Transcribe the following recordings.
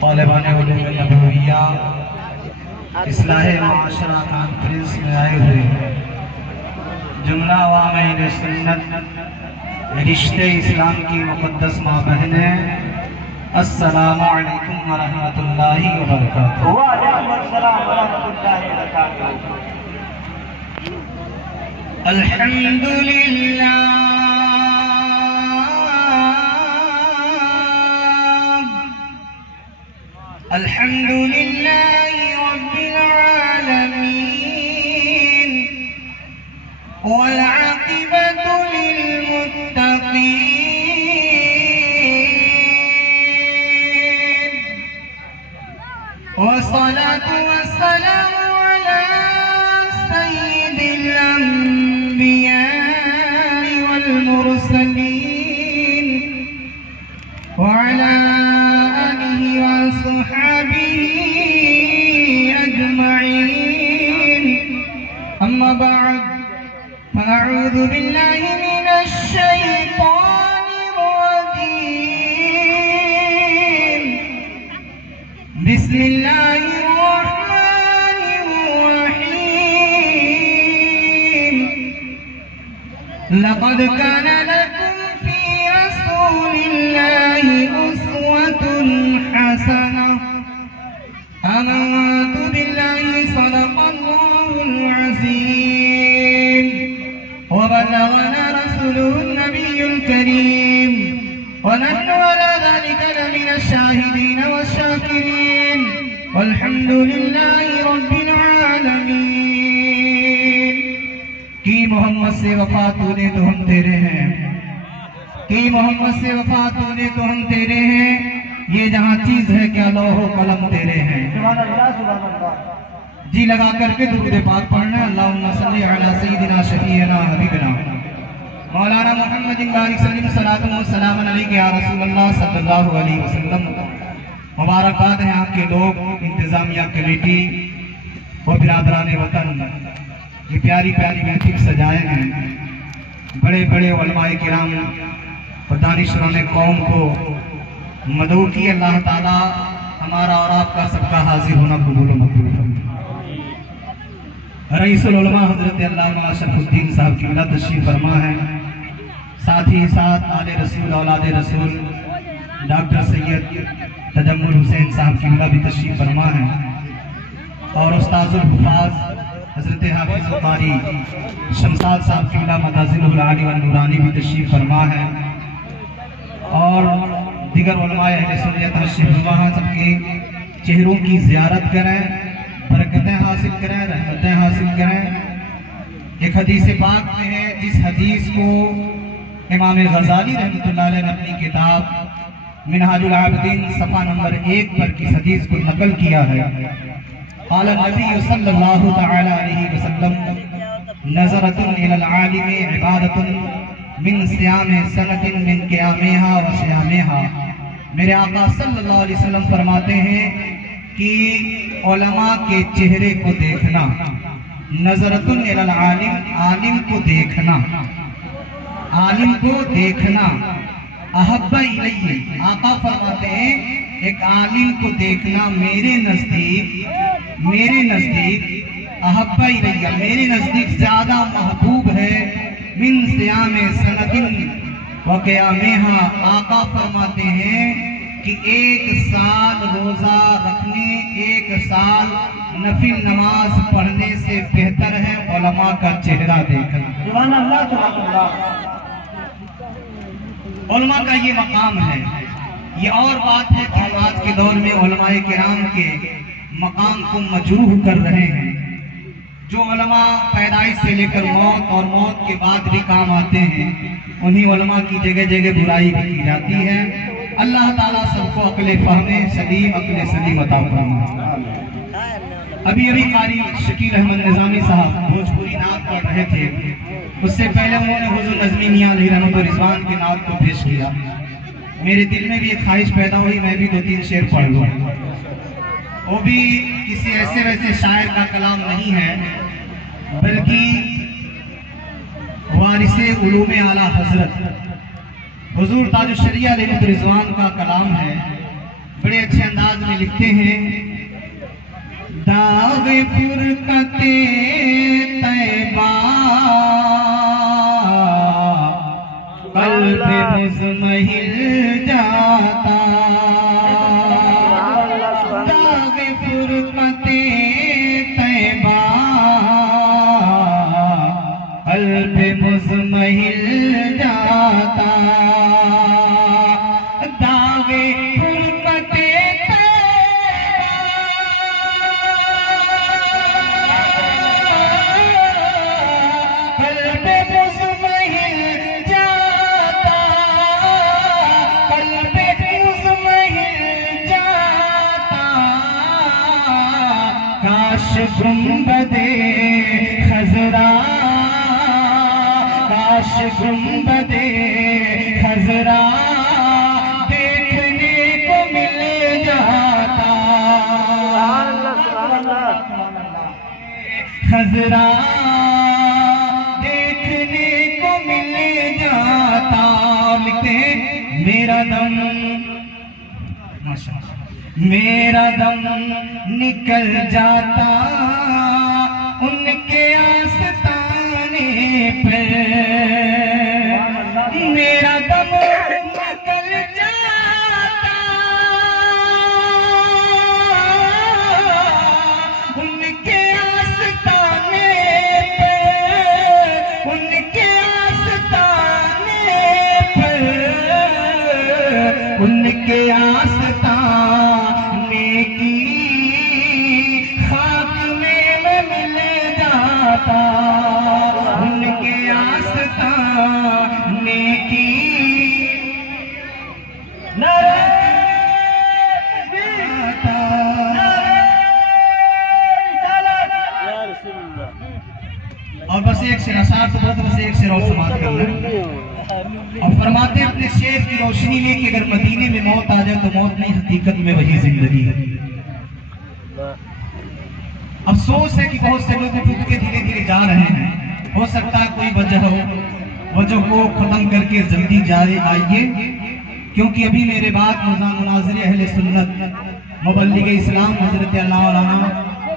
तालिबान उलूम नबविया इस्लाह माशरा conference में आए हुए जुमला अवाम सुन्नत रिश्ते इस्लाम की मुक़द्दस माँ बहनें, अस्सलामु अलैकुम व रहमतुल्लाहि व बरकातुहू। व अलैकुम अस्सलाम व रहमतुल्लाहि व बरकातुहू। अल्हम्दुलिल्लाह अल्हम्दुलिल्लाहि रब्बिल आलमीन वल आक़िबतु लिल मुत्तक़ीन वस्सलातु वस्सलामु अला सय्यिदिल अंबिया वल मुरसलीन व अला आलिहि व अस्हाबिही अजमईन। अम्मा बअद फअऊज़ु बिल्लाहि मिनश शैतानिर रजीम। बिस्मिल्लाहिर रहमानिर रहीम। लक़द काना लकुम फी रसूलिल्लाहि उस्वतुन हसनह। आमन्तु बिल्लाहि सदक़ल्लाहुल अज़ीम व बल्लगना रसूलुहुन नबियुल करीम व नहनु अला ज़ालिका लमिन शाहिदीन वश्शाकिरीन वल्हम्दुलिल्लाहि रब्बिल आलमीन। कि मोहम्मद से वफा तूने तो हम तेरे हैं, कि मोहम्मद से वफा तूने तो हम तेरे हैं। ये जहाँ चीज है क्या लौहो कलम तेरे हैं। सुभान अल्लाह। जी लगा करके दुरूद पाक पढ़ना। अल्लाहुम्मा सल्ली अला सय्यिदिना शफीअना हबीबना मौलाना मुहम्मदिन बारिक सल्लम सलातुन व सलामुन अलैका या रसूलल्लाह सल्लल्लाहु अलैहि वसल्लम। मुबारकबाद है आपके लोग, इंतजामिया कमेटी और बिरादरान वतन, ये प्यारी प्यारी महफिल सजाए हैं। बड़े बड़े उलमाए किराम और दानिशरान कौम को मदऊ की अल्लाह ताला हमारा और आपका सबका हाजिर होना कबूल मकबूल फरमाए। रईसुल उलमा हजरत अल्लामा शरफुद्दीन साहब की मिलत तशरीफ फरमा है। साथ ही साथ आले रसूल औलाद रसूल डॉक्टर सैयद तजम्मुल हुसैन साहब की मिलत भी तशरीफ फरमा है। और उस्ताजुल हुफाज हजरत हाफिज़ुल कारी शमसाद साहब की मिलत मदाजिलुल आली व नूरानी भी तशरीफ फरमा है। और दिगर उलमाए अहले सुन्नत वहाँ सबके चेहरों की ज़ियारत करें, बरकतें हासिल करें, रहमतें हासिल करें। एक हदीस पाक में है, जिस हदीस को इमाम गज़ाली रहमतुल्लाह अलैह ने अपनी किताब मिनहाजुल आबिदीन सफ़ा नंबर 1 पर की हदीस को नकल किया है। क़ाला नबी सल्लल्लाहु तआला अलैहि वसल्लम नज़रतुन इलल आलिमी इबादतुन मिन सियाम सनतिन मिन क़ियामिहा व सियामिहा। मेरे आका सल्लल्लाहु अलैहि वसल्लम फरमाते हैं कि उलमा के चेहरे को देखना, नज़रतुन इलल आलिम, आलिम को देखना, आलिम को देखना, अहब्बा इलैहि, आका फरमाते हैं एक आलिम को देखना मेरे नज़दीक अहब्बा इलैया, मेरे नज़दीक ज़्यादा महबूब है मिन सियाम सनतिन व क़ियामिहा। आका फरमाते हैं कि 1 साल रोजा रखने, 1 साल नफिल नमाज पढ़ने से बेहतर है उलमा का चेहरा देखना। सुभान अल्लाह सुभान अल्लाह। उलमा का ये मकाम है। ये और बात है कि आज के दौर में उलमाए किराम के मकाम को मजरूह कर रहे हैं। जो उलमा पैदाइश से लेकर मौत और मौत के बाद भी काम आते हैं, उन्हीं उलमा की जगह जगह बुराई भी की जाती है। अल्लाह ताला सबको अक्ल फहमे सलीम, अक्ल सलीम अता फरमाए। अभी कारी शकील अहमद निज़ामी साहब भोजपुरी नात पढ़ रहे थे, उससे पहले उन्होंने हुज़ूर नज़मी मियां अलैहि रहमत व रिज़वान के नात को पेश किया। मेरे दिल में भी एक ख्वाहिश पैदा हुई, मैं भी 2-3 शेर पढ़ लूँ। वो भी किसी ऐसे वैसे शायर का कलाम नहीं है, बल्कि वारिसे उलूमे आला हजरत हुजूर ताजुश्शरिया अलैहि रिजवान का कलाम है, बड़े अच्छे अंदाज में लिखते हैं। दावे फुरकते तैबा कल्ब मुज़महिल जाता, दावे फुरकते तैबा कल्ब मुज़महिल जाता, दावे फुरकते गुंबदे खजरा, काश गुंबदे खजरा देखने को मिल जाता, खजरा देखने को मिल जाता। लिखते हैं मेरा दम, मेरा दम निकल जाता उनके आस्ताने पे, मेरा दम निकल जाता उनके आस्ताने पे, उनके आस्ताने पे, उनके आस्ताने की खाक में मैं मिल जाता, उनके आस्ताने की और बस एक शेर अशार तो बहुत, बस एक शेर और समाप्त करना है। और फरमाते अपने शेर की रोशनी में कि अगर मदीने में मौत आ जाए तो मौत नहीं, हकीकत में वही जिंदगी है। अफसोस है कि बहुत से लोग खुद के धीरे धीरे जा रहे हैं, हो सकता है कोई वजह हो, वजह को खत्म करके जल्दी जाए आइए, क्योंकि अभी मेरे बाद मुनाज़िर अहले सुन्नत मुबल्लिग इस्लाम हज़रत अल्लामा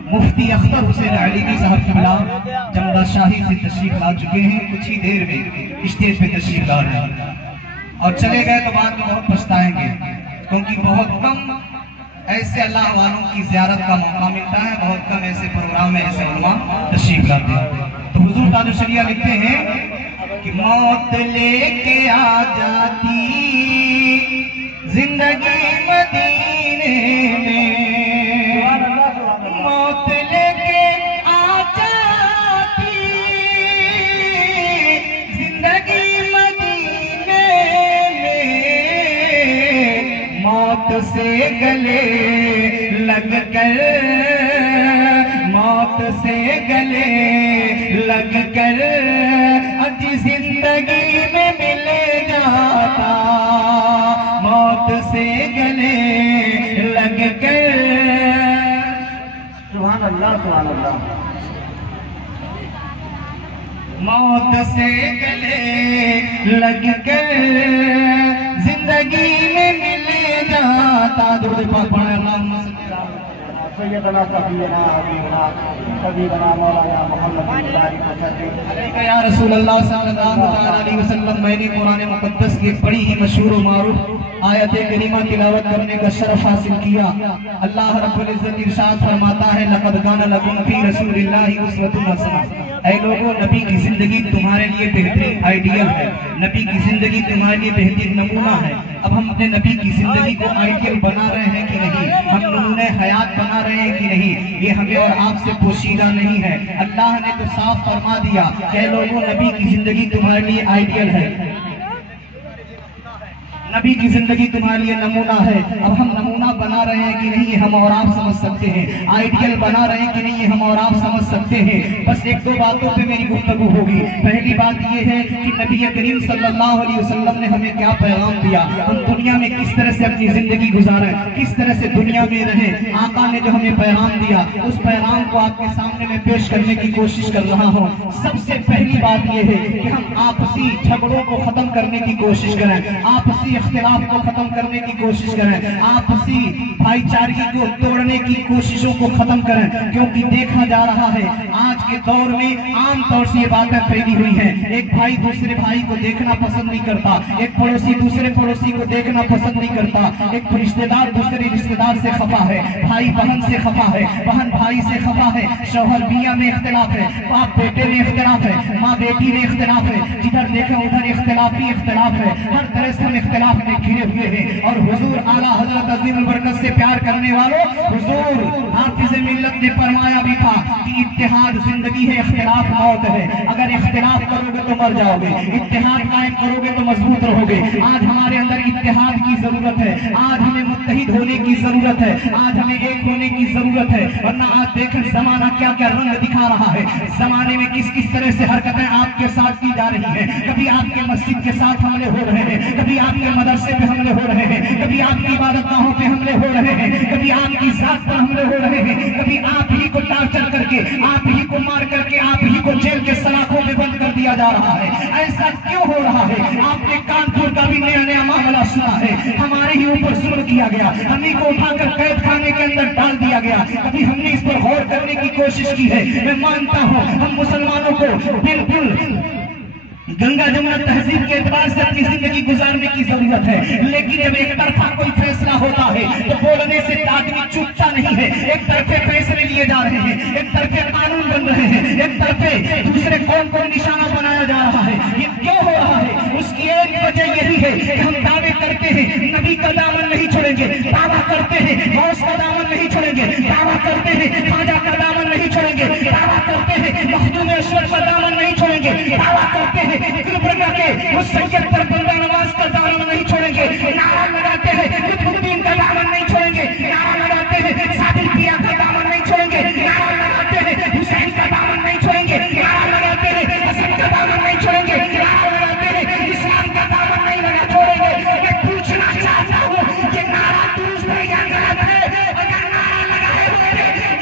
मुफ्ती अख्तर हुसैन अलीवी साहब क़िबला जमदा शाही से तशरीफ ला चुके हैं। कुछ ही देर में स्टेज पे तशरीफ ला रहे हैं और चले गए तो बाद में बहुत पछताएंगे, क्योंकि बहुत कम ऐसे अल्लाह वालों की ज़ियारत का मौका मिलता है, बहुत कम ऐसे प्रोग्राम में ऐसे उलमा तशरीफ लाते हैं। तो हुजूर ताजुश्शरिया लिखते हैं कि मौत लेके आ जाती जिंदगी मदीने में, मौत लेके आ जाती जिंदगी मदीने में, मौत से गले लग कर, मौत से गले लग कर अज जिंदगी में मिल जाता, मौत से गले लग कर। सुभान अल्लाह, सुभान अल्लाह। मौत से गले लग कर जिंदगी में मिल जाता। दुरूद पाक पढ़े अल्लाहुम्मा सैयदना सफीना हबीबना हबीबना मौलाना मुहम्मद अलैका या रसूल अल्लाह सल्लल्लाहु अलैहि वसल्लम। मैंने कुरान मुकद्दस की बड़ी ही मशहूर और मारूफ आयत करीमा तिलावत करने का शरफ हासिल किया। अल्लाह रब्बुल इज्जत इरशाद फरमाता है, लक़द काना लकुम फी रसूलिल्लाहि उस्वतुन हसना। ऐ लोगों, नबी की जिंदगी तुम्हारे लिए बेहतरीन आइडियल है, नबी की जिंदगी तुम्हारे लिए बेहतरीन नमूना है। अब हम अपने नबी की जिंदगी को आइडियल बना रहे हैं कि नहीं, हम नमूने हयात बना रहे हैं कि नहीं, ये हमें और आपसे पोशीदा नहीं है। अल्लाह ने तो साफ फरमा दिया कि लोगों, नबी की जिंदगी तुम्हारे लिए आइडियल है, नबी की जिंदगी तुम्हारे लिए नमूना है। अब हम नमूना बना रहे हैं कि नहीं, ये हम और आप समझ सकते हैं। आइडियल बना रहे हैं कि नहीं, ये हम और आप समझ सकते हैं। बस एक दो बातों पे मेरी गुफ्तगू होगी। पहली बात ये है कि नबी करीम सल्लल्लाहु अलैहि वसल्लम ने हमें क्या पैगाम दिया, हम दुनिया में किस तरह से अपनी जिंदगी गुजारें, किस तरह से दुनिया में रहें। आका ने जो हमें पैगाम दिया उस पैगाम को आपके सामने में पेश करने की कोशिश कर रहा हूँ। सबसे पहली बात यह है कि हम आपसी झगड़ों को खत्म करने की कोशिश करें, आपसी इख्तिलाफ को खत्म करने की कोशिश करें, आपसी भाईचारगी को तोड़ने की कोशिशों को खत्म करें। क्योंकि देखा जा रहा है आज के दौर में आम तौर से ये बातें फैली हुई हैं, एक भाई दूसरे भाई को देखना पसंद नहीं करता, एक पड़ोसी दूसरे पड़ोसी को देखना पसंद नहीं करता, एक रिश्तेदार दूसरे रिश्तेदार से खफा है, भाई बहन से खफा है, बहन भाई से खफा है, शौहर मियां में इख्तिलाफ है, बाप बेटे में इख्तिलाफ है, माँ बेटी में इख्तिलाफ है, जिधर देखें उधर इख्तिलाफ ही इख्तिलाफ है। हर तरह से हम इख्तिलाफ में घिरे हुए हैं। और हुजूर आला हजरत अज़ीमुल बरकत से प्यार करने वालों, हुजूर हाफिज़े मिल्लत ने फरमाया भी था कि इत्तेहाद जिंदगी है, इख्तिलाफ मौत है। अगर इख्तिलाफ करोगे तो मर जाओगे, इत्तेहाद कायम करोगे तो मजबूत रहोगे। आज हमारे अंदर इत्तेहाद की जरूरत है, आज हमें मुत्तहिद होने की जरूरत है, आज हमें एक होने की जरूरत है। वरना आज देखें जमाना क्या क्या रंग दिखा रहा है, जमाने में किस किस तरह से हरकतें आपके साथ की जा रही है। कभी आपके मस्जिद के साथ हमले हो रहे हैं, कभी आपके मदरसे पे हमले हो रहे हैं, कभी आपकी इबादतगाहों पे हमले हो रहे हैं, कभी आपकी जात पर हमले हो रहे हैं, कभी आप ही को टार्चर करके, आप ही को मार करके, आप ही को जेल के सलाखों में बंद कर दिया जा रहा है। ऐसा क्यों हो रहा है? आपने कानपुर का भी नया नया मामला सुना है, हमारे ही ऊपर जुल्म किया गया, हम ही को उठाकर कैद खाने के अंदर डाल दिया गया। कभी हमने इस पर गौर करने की कोशिश की है? मैं मानता हूँ हम मुसलमानों को बिल्कुल गंगा जमुना तहजीब के एतबार से अपनी जिंदगी गुजारने की जरूरत है, लेकिन जब एक तरफा कोई फैसला होता है तो बोलने से आदमी चुपता नहीं है। एक तरफे फैसले लिए जा रहे हैं, एक तरफे कानून बन रहे हैं, एक तरफे दूसरे कौन कौन निशाना बनाया जा रहा है। ये क्यों हो रहा है? उसकी एक वजह यही है कि हम दावे करते हैं नबी का दामन नहीं छोड़ेंगे, दावा करते हैं गौस का दामन नहीं छोड़ेंगे, दावा करते हैं ख्वाजा का दामन नहीं छोड़ेंगे, दावा करते हैं मखदूम अशरफ का दामन नहीं छोड़ेंगे, दावा करते हैं गुलबर्गा के उस सैयद पर बंदा नवाज का दामन नहीं छोड़ेंगे, नारा लगाते हैं कुतुबुद्दीन का दामन नहीं छोड़ेंगे, नारा लगाते हैं सादिक पिया का दामन नहीं छोड़ेंगे, नारा लगाते हैं हुसैन का दामन नहीं छोड़ेंगे, नारा लगाते हैं हसन का दामन नहीं छोड़ेंगे, नारा लगाते हैं इस्लाम का दामन नहीं लगा छोड़ेंगे। मैं पूछना चाहता हूँ कि नारा दुरुस्त है या गलत है? अगर नारा लगाए हुए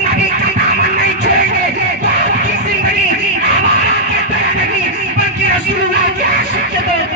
नबी का दामन नहीं छोड़ेंगे तो आपकी जिंदगी हमारा के तरह नहीं बल्कि रसूलुल्लाह की आशिक के तरह।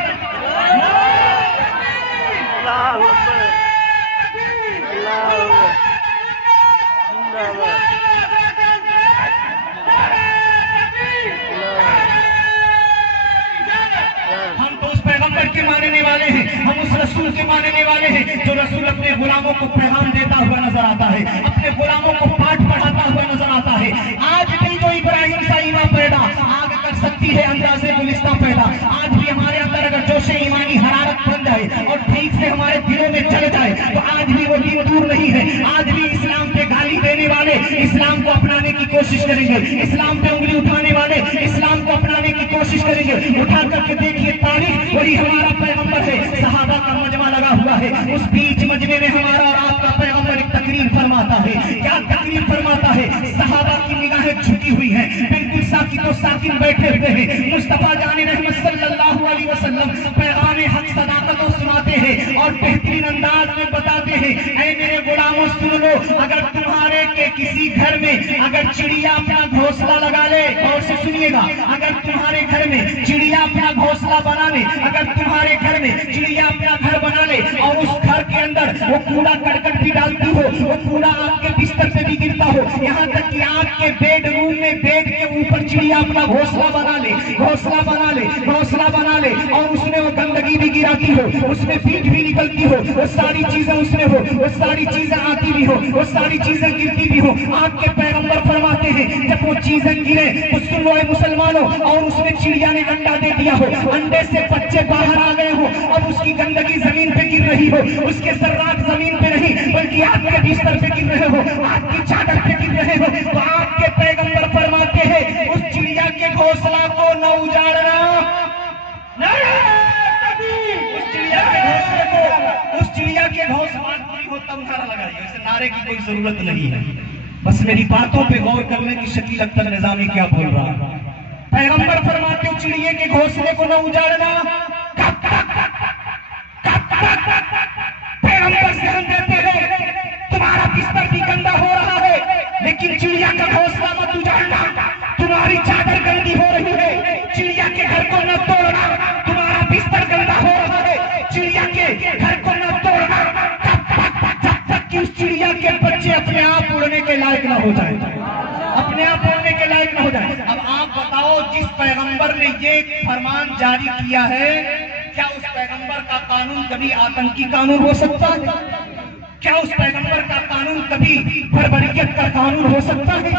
हम तो उस पैगंबर के मानने वाले हैं, हम उस रसूल के मानने वाले हैं जो रसूल अपने गुलामों को पैगाम देता हुआ नजर आता है, अपने गुलामों को पाठ पढ़ाता हुआ नजर आता है। आज भी जो इब्राहिम सा ईमा पैदा आग कर सकती है अंदाज़े गुलिस्ता पैदा, आज भी हमारे अंदर अगर जोशे ईमानी हरारत बन जाए और ठीक से हमारे दिलों में चल जाए तो आज भी वो दिन दूर नहीं है। आज भी इस्लाम पे गाली देने वाले इस्लाम को अपनाने की कोशिश करेंगे, इस्लाम पे उंगली उठाने वाले इस्लाम को अपनाने की कोशिश करेंगे। उठा करके देखिए तारीख, वही हमारा पैगंबर है, सहाबा का मजमा लगा हुआ है, उस बीच मजमे में हमारा और आपका पैगंबर एक तकरीर फरमाता है। क्या तकरीर फरमाता है? सहाबा की निगाहें झुकी हुई हैं, बिल्कुल साकिन और साकिन बैठे हुए हैं। मुस्तफा जाने रहमत सल्लल्लाहु अलैहि वसल्लम पैगाम हक सदाकत सुनाते हैं और बेहतरीन अंदाज में बताते हैं, ऐ मेरे गुलामों सुन लो, अगर तुम्हारे के किसी घर में अगर चिड़िया अपना घोंसला लगा ले, और से सुनिएगा, अगर तुम्हारे घर में चिड़िया अपना घोंसला बना ले, अगर तुम्हारे घर में चिड़िया अपना घर बना ले और उस घर के अंदर वो कूड़ा करकट भी डालती हो, वो कूड़ा आपके बिस्तर पे भी गिरता हो, यहाँ तक कि आपके बेडरूम में बेड के ऊपर चिड़िया अपना घोंसला बना ले, घोंसला बना ले, घोंसला बना ले और उसमें वो गंदगी भी गिराती हो, उसमें पीठ भी निकलती हो, वो सारी चीजें उसमें हो, वो सारी चीजें आती भी हो, वो सारी चीजें गिरती भी हो। आपके पैगंबर फरमाते हैं जब वो चीजें गिरे तो सुन लो मुसलमानों, और उसमें चिड़िया ने अंडा दे दिया हो, अंडे से बच्चे बाहर आ गए हो और उसकी गंदगी जमीन पे गिर रही हो, उसके सर्राफ जमीन पे नहीं बल्कि आपके बिस्तर पे गिर रहे हो, आपकी चादर पे गिर रहे हो, तो आपके पैगंबर फरमाते हैं उस चिड़िया के घोंसला को न उजाड़ना, उस चिड़िया के घोंसले को, उस चिड़िया के घोंसला हो तब नारा लगाइए, वैसे नारे की कोई जरूरत नहीं है। बस मेरी बातों पे गौर करने की शकील अख्तर निजामी क्या बोल रहा है। पैगंबर फरमाते हो चिड़िए के घोंसले को न उजाड़ना, पैगंबर बोलने के लायक ना हो जाए, अपने आप बोलने के लायक ना हो जाए। अब आप बताओ, जिस पैगंबर ने ये फरमान जारी किया है, क्या उस पैगंबर का कानून कभी आतंकी कानून हो सकता है? क्या उस पैगंबर का कानून कभी बर्बरियत का कानून हो सकता है?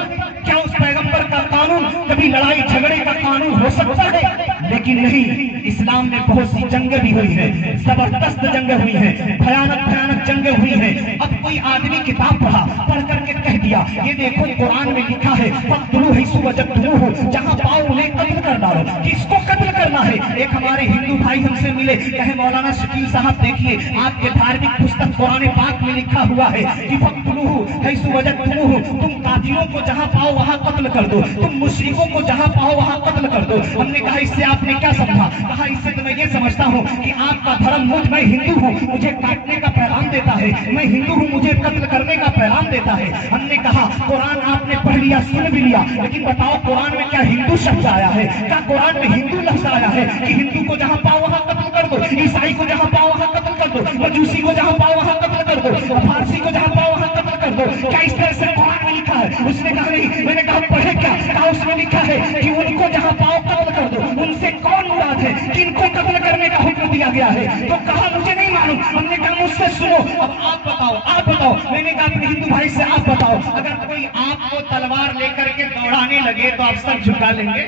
क्या उस पैगंबर का कानून कभी लड़ाई झगड़े का कानून हो सकता है? लेकिन नहीं, इस्लाम में बहुत सी जंगें भी हुई है, जबरदस्त जंगें हुई है, भयानक भयानक जंगें हुई है। अब कोई आदमी किताब पढ़ा, पढ़ करके कह दिया, ये देखो कुरान में लिखा है फक्तुलू हिस्सु वजदुहु, जहां पाओ उन्हें कत्ल कर डालो। किसको कत्ल करना है? एक हमारे हिंदू भाई हमसे मिले, कहे मौलाना शकील साहब देखिए, आपके धार्मिक पुस्तक कुरान पाक में लिखा हुआ है कि फक्तुलूहु हिस्सु वजदुहु, तुम काफिरों को जहां पाओ वहां कत्ल कर दो, तुम मुशरिकों को जहां पाओ वहां कत्ल कर दो। हमने कहा इससे आपने क्या समझा? कहा इससे तो मैं ये समझता हूँ कि आपका धर्म, मैं हिंदू हूँ, मुझे काटने का पैगाम देता है, मैं हिंदू हूँ, मुझे कत्ल करने का पैगाम देता है। हमने कहा कुरान आपने पढ़ लिया, सुन भी लिया, लेकिन बताओ कुरान में क्या हिंदू शब्द आया है? क्या कुरान में हिंदू लफ्ज आया है कि हिंदू को जहां पाओ वहां कत्ल कर दो, ईसाई को जहां पाओ वहां कत्ल कर दो, मजूसी को जहां पाओ वहां कत्ल कर दो, फारसी को जहां पाओ वहां कत्ल कर दो? क्या इस तरह से कुरान में लिखा है? उसने कहा नहीं। मैंने कहा पढ़े क्या? कहा उसमें लिखा है कि उनको जहां पाओ कत्ल कर दो। उनसे कौन मुराद है? किनको कत्ल करने का हुक्म दिया गया है? तो कहा मुझे नहीं मालूम। हमने कहा मुझसे सुनो, अब आप बताओ, आप बताओ। मैंने कहा अपने हिंदू भाई से आप बताओ, अगर कोई आपको तलवार लेकर के दौड़ाने लगे तो आप सब झुका लेंगे?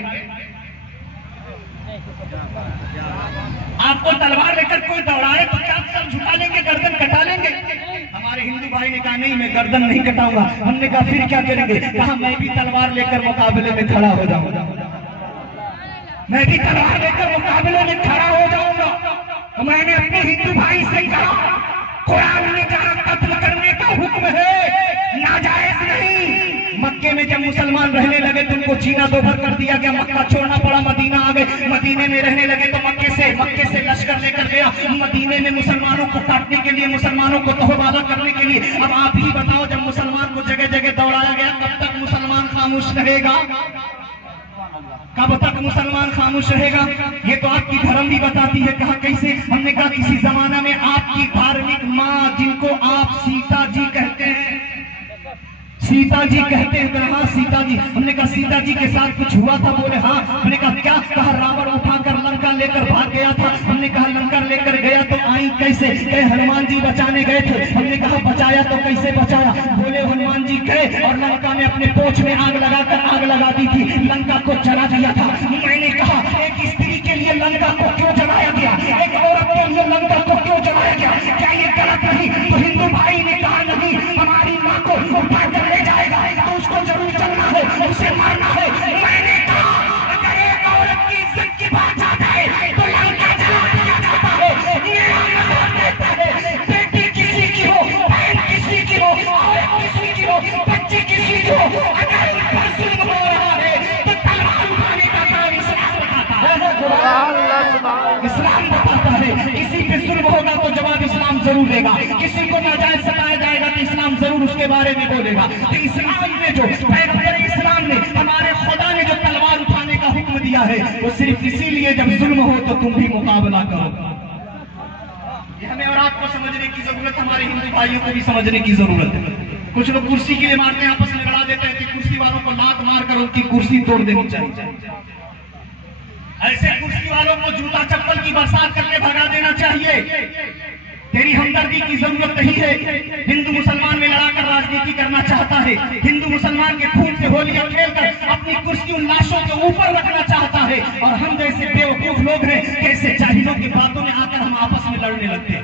आपको तलवार लेकर कोई दौड़ाए तो क्या आप सब झुका लेंगे, गर्दन कटा लेंगे? हमारे हिंदू भाई ने कहा नहीं, मैं गर्दन नहीं कटाऊंगा। हमने कहा फिर क्या करेंगे? कहा मैं भी तलवार लेकर मुकाबले में खड़ा हो जाऊंगा, मैं भी तलवार लेकर मुकाबले में खड़ा हो जाऊंगा। तो मैंने अपने हिंदू भाई से कहा कुरान में जहां कत्ल करने का हुक्म है, नाजायज नहीं। मक्के में जब मुसलमान रहने लगे तो उनको जीना दोभर कर दिया गया, मक्का छोड़ना पड़ा, मदीना आ गए। मदीने में रहने लगे तो मक्के से लश्कर लेकर गया मदीने में, मुसलमानों को काटने के लिए, मुसलमानों को तहबादा करने के लिए। अब आप ही बताओ, जब मुसलमान को जगह जगह दौड़ाया गया, कब तक मुसलमान खामोश रहेगा? कब तक मुसलमान खामोश रहेगा? ये तो आपकी धर्म भी बताती है। कहा कैसे? हमने कहा किसी जमाना में आपकी धार्मिक माँ, जिनको आप सीता जी कहते हैं, सीता जी कहते हैं, कहा सीता जी। हमने कहा सीता जी के साथ कुछ हुआ था? बोले हाँ। हमने कहा क्या? कहा रावण उठाकर लंका लेकर भाग गया था। हमने कहा लंका लेकर गया तो आई कैसे? कहे हनुमान जी बचाने गए थे। हमने कहा बचाया तो कैसे बचाया? बोले हनुमान जी गए और लंका में अपने पोछ में आग लगाकर आग लगा दी थी, लंका को जला दिया था। मैंने कहा एक स्त्री के लिए लंका को क्यों जलाया गया? एक औरत के लिए लंका को क्यों जलाया गया? क्या ये गलत नहीं? तो हिंदू भाई ने कहा नहीं, हमारी माँ को उठाकर ले जाएगा तो उसको जरूर चलना है, उसे मारना है। मैंने कहा अगर एक औरत की इज्जत की बात आ जाए तो लंका जला दिया जाता है। मेरा मतलब कहता है, बेटी किसी की हो, बहन किसी की हो, औरत किसी की हो, बच्चे किसी की हो, अगर उन पर जुल्म हो रहा है तो तलवार उठाने का काम इस्लाम बताता है। इस्लाम बताता है किसी पे जुल्म होगा तो जवाब इस्लाम जरूर देगा। किसी को नाजायज सताया जाएगा तो इस्लाम जरूर उसके बारे में बोलेगा। तो इस्लाम में जो पैगंबर इस्लाम ने, हमारे खुदा ने जो तलवार उठाने का हुक्म दिया है, वो सिर्फ इसीलिए जब जुल्म हो तो तुम भी मुकाबला करो। ये हमें और आपको समझने की जरूरत, हमारे हिंदू भाइयों को भी समझने की जरूरत है। कुछ लोग कुर्सी के लिए मारते हैं, आपस में लड़ा देते हैं कि कुर्सी वालों को लात मार कर उनकी कुर्सी तोड़ देनी चाहिए। ऐसे कुर्सी वालों को जूता चप्पल की बरसात करके भगा देना चाहिए। तेरी हमदर्दी की जरूरत नहीं है। हिंदू मुसलमान में लड़ाकर राजनीति करना चाहता है, हिंदू मुसलमान के खून से होलियां खेलकर अपनी कुर्सी उन लाशों के ऊपर रखना चाहता है। और हम जैसे बेवकूफ लोग हैं, कैसे जाहिलों की बातों में आकर हम आपस में लड़ने लगते हैं।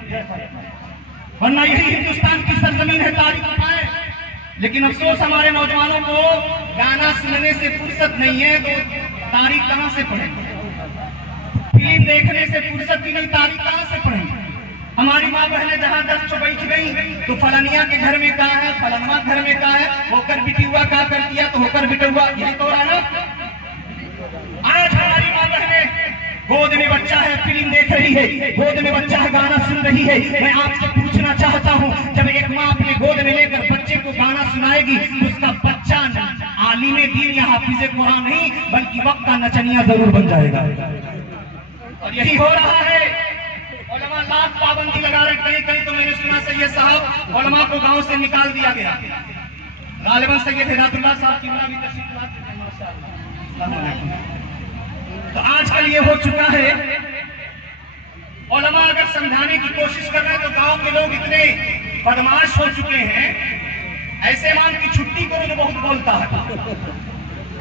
वरना यही हिंदुस्तान की सरजमीन है, तारीख है। लेकिन अफसोस हमारे नौजवानों को गाना सुनने से फुर्सत नहीं है, तो तारीख कहां से पढ़े? फिल्म देखने से फुर्सत की नहीं, तारीख कहां से पढ़े? हमारी माँ बहनें जहां 10 बैठ गई तो फलानिया के घर में कहा है, फलानवा घर में कहा है, होकर बिटियुआ का कर दिया तो होकर बिटुआ, यही तो रहा ना। आज हमारी माँ बहनें गोद में बच्चा है, फिल्म देख रही है, गोद में बच्चा है, गाना सुन रही है। मैं आपसे पूछना चाहता हूँ, जब एक माँ अपने गोद में लेकर बच्चे को गाना सुनाएगी तो उसका बच्चा आलिम दीन या हाफिज कुरान नहीं बल्कि वक्त का नचनिया जरूर बन जाएगा। और यही हो रहा है। उलमा लाख पाबंदी लगा रहे, कहीं कहीं तो मैंने सुना सैयद साहब उलमा को गांव से निकाल दिया गया। गालिबन सैयद हिदायतुल्लाह साहब की भी तशरीफ लाते हैं माशाअल्लाह। तो आजकल ये हो चुका है, उलमा अगर समझाने की कोशिश कर रहे हैं तो गांव के लोग इतने बदमाश हो चुके हैं, ऐसे मान की छुट्टी करो तो बहुत बोलता है,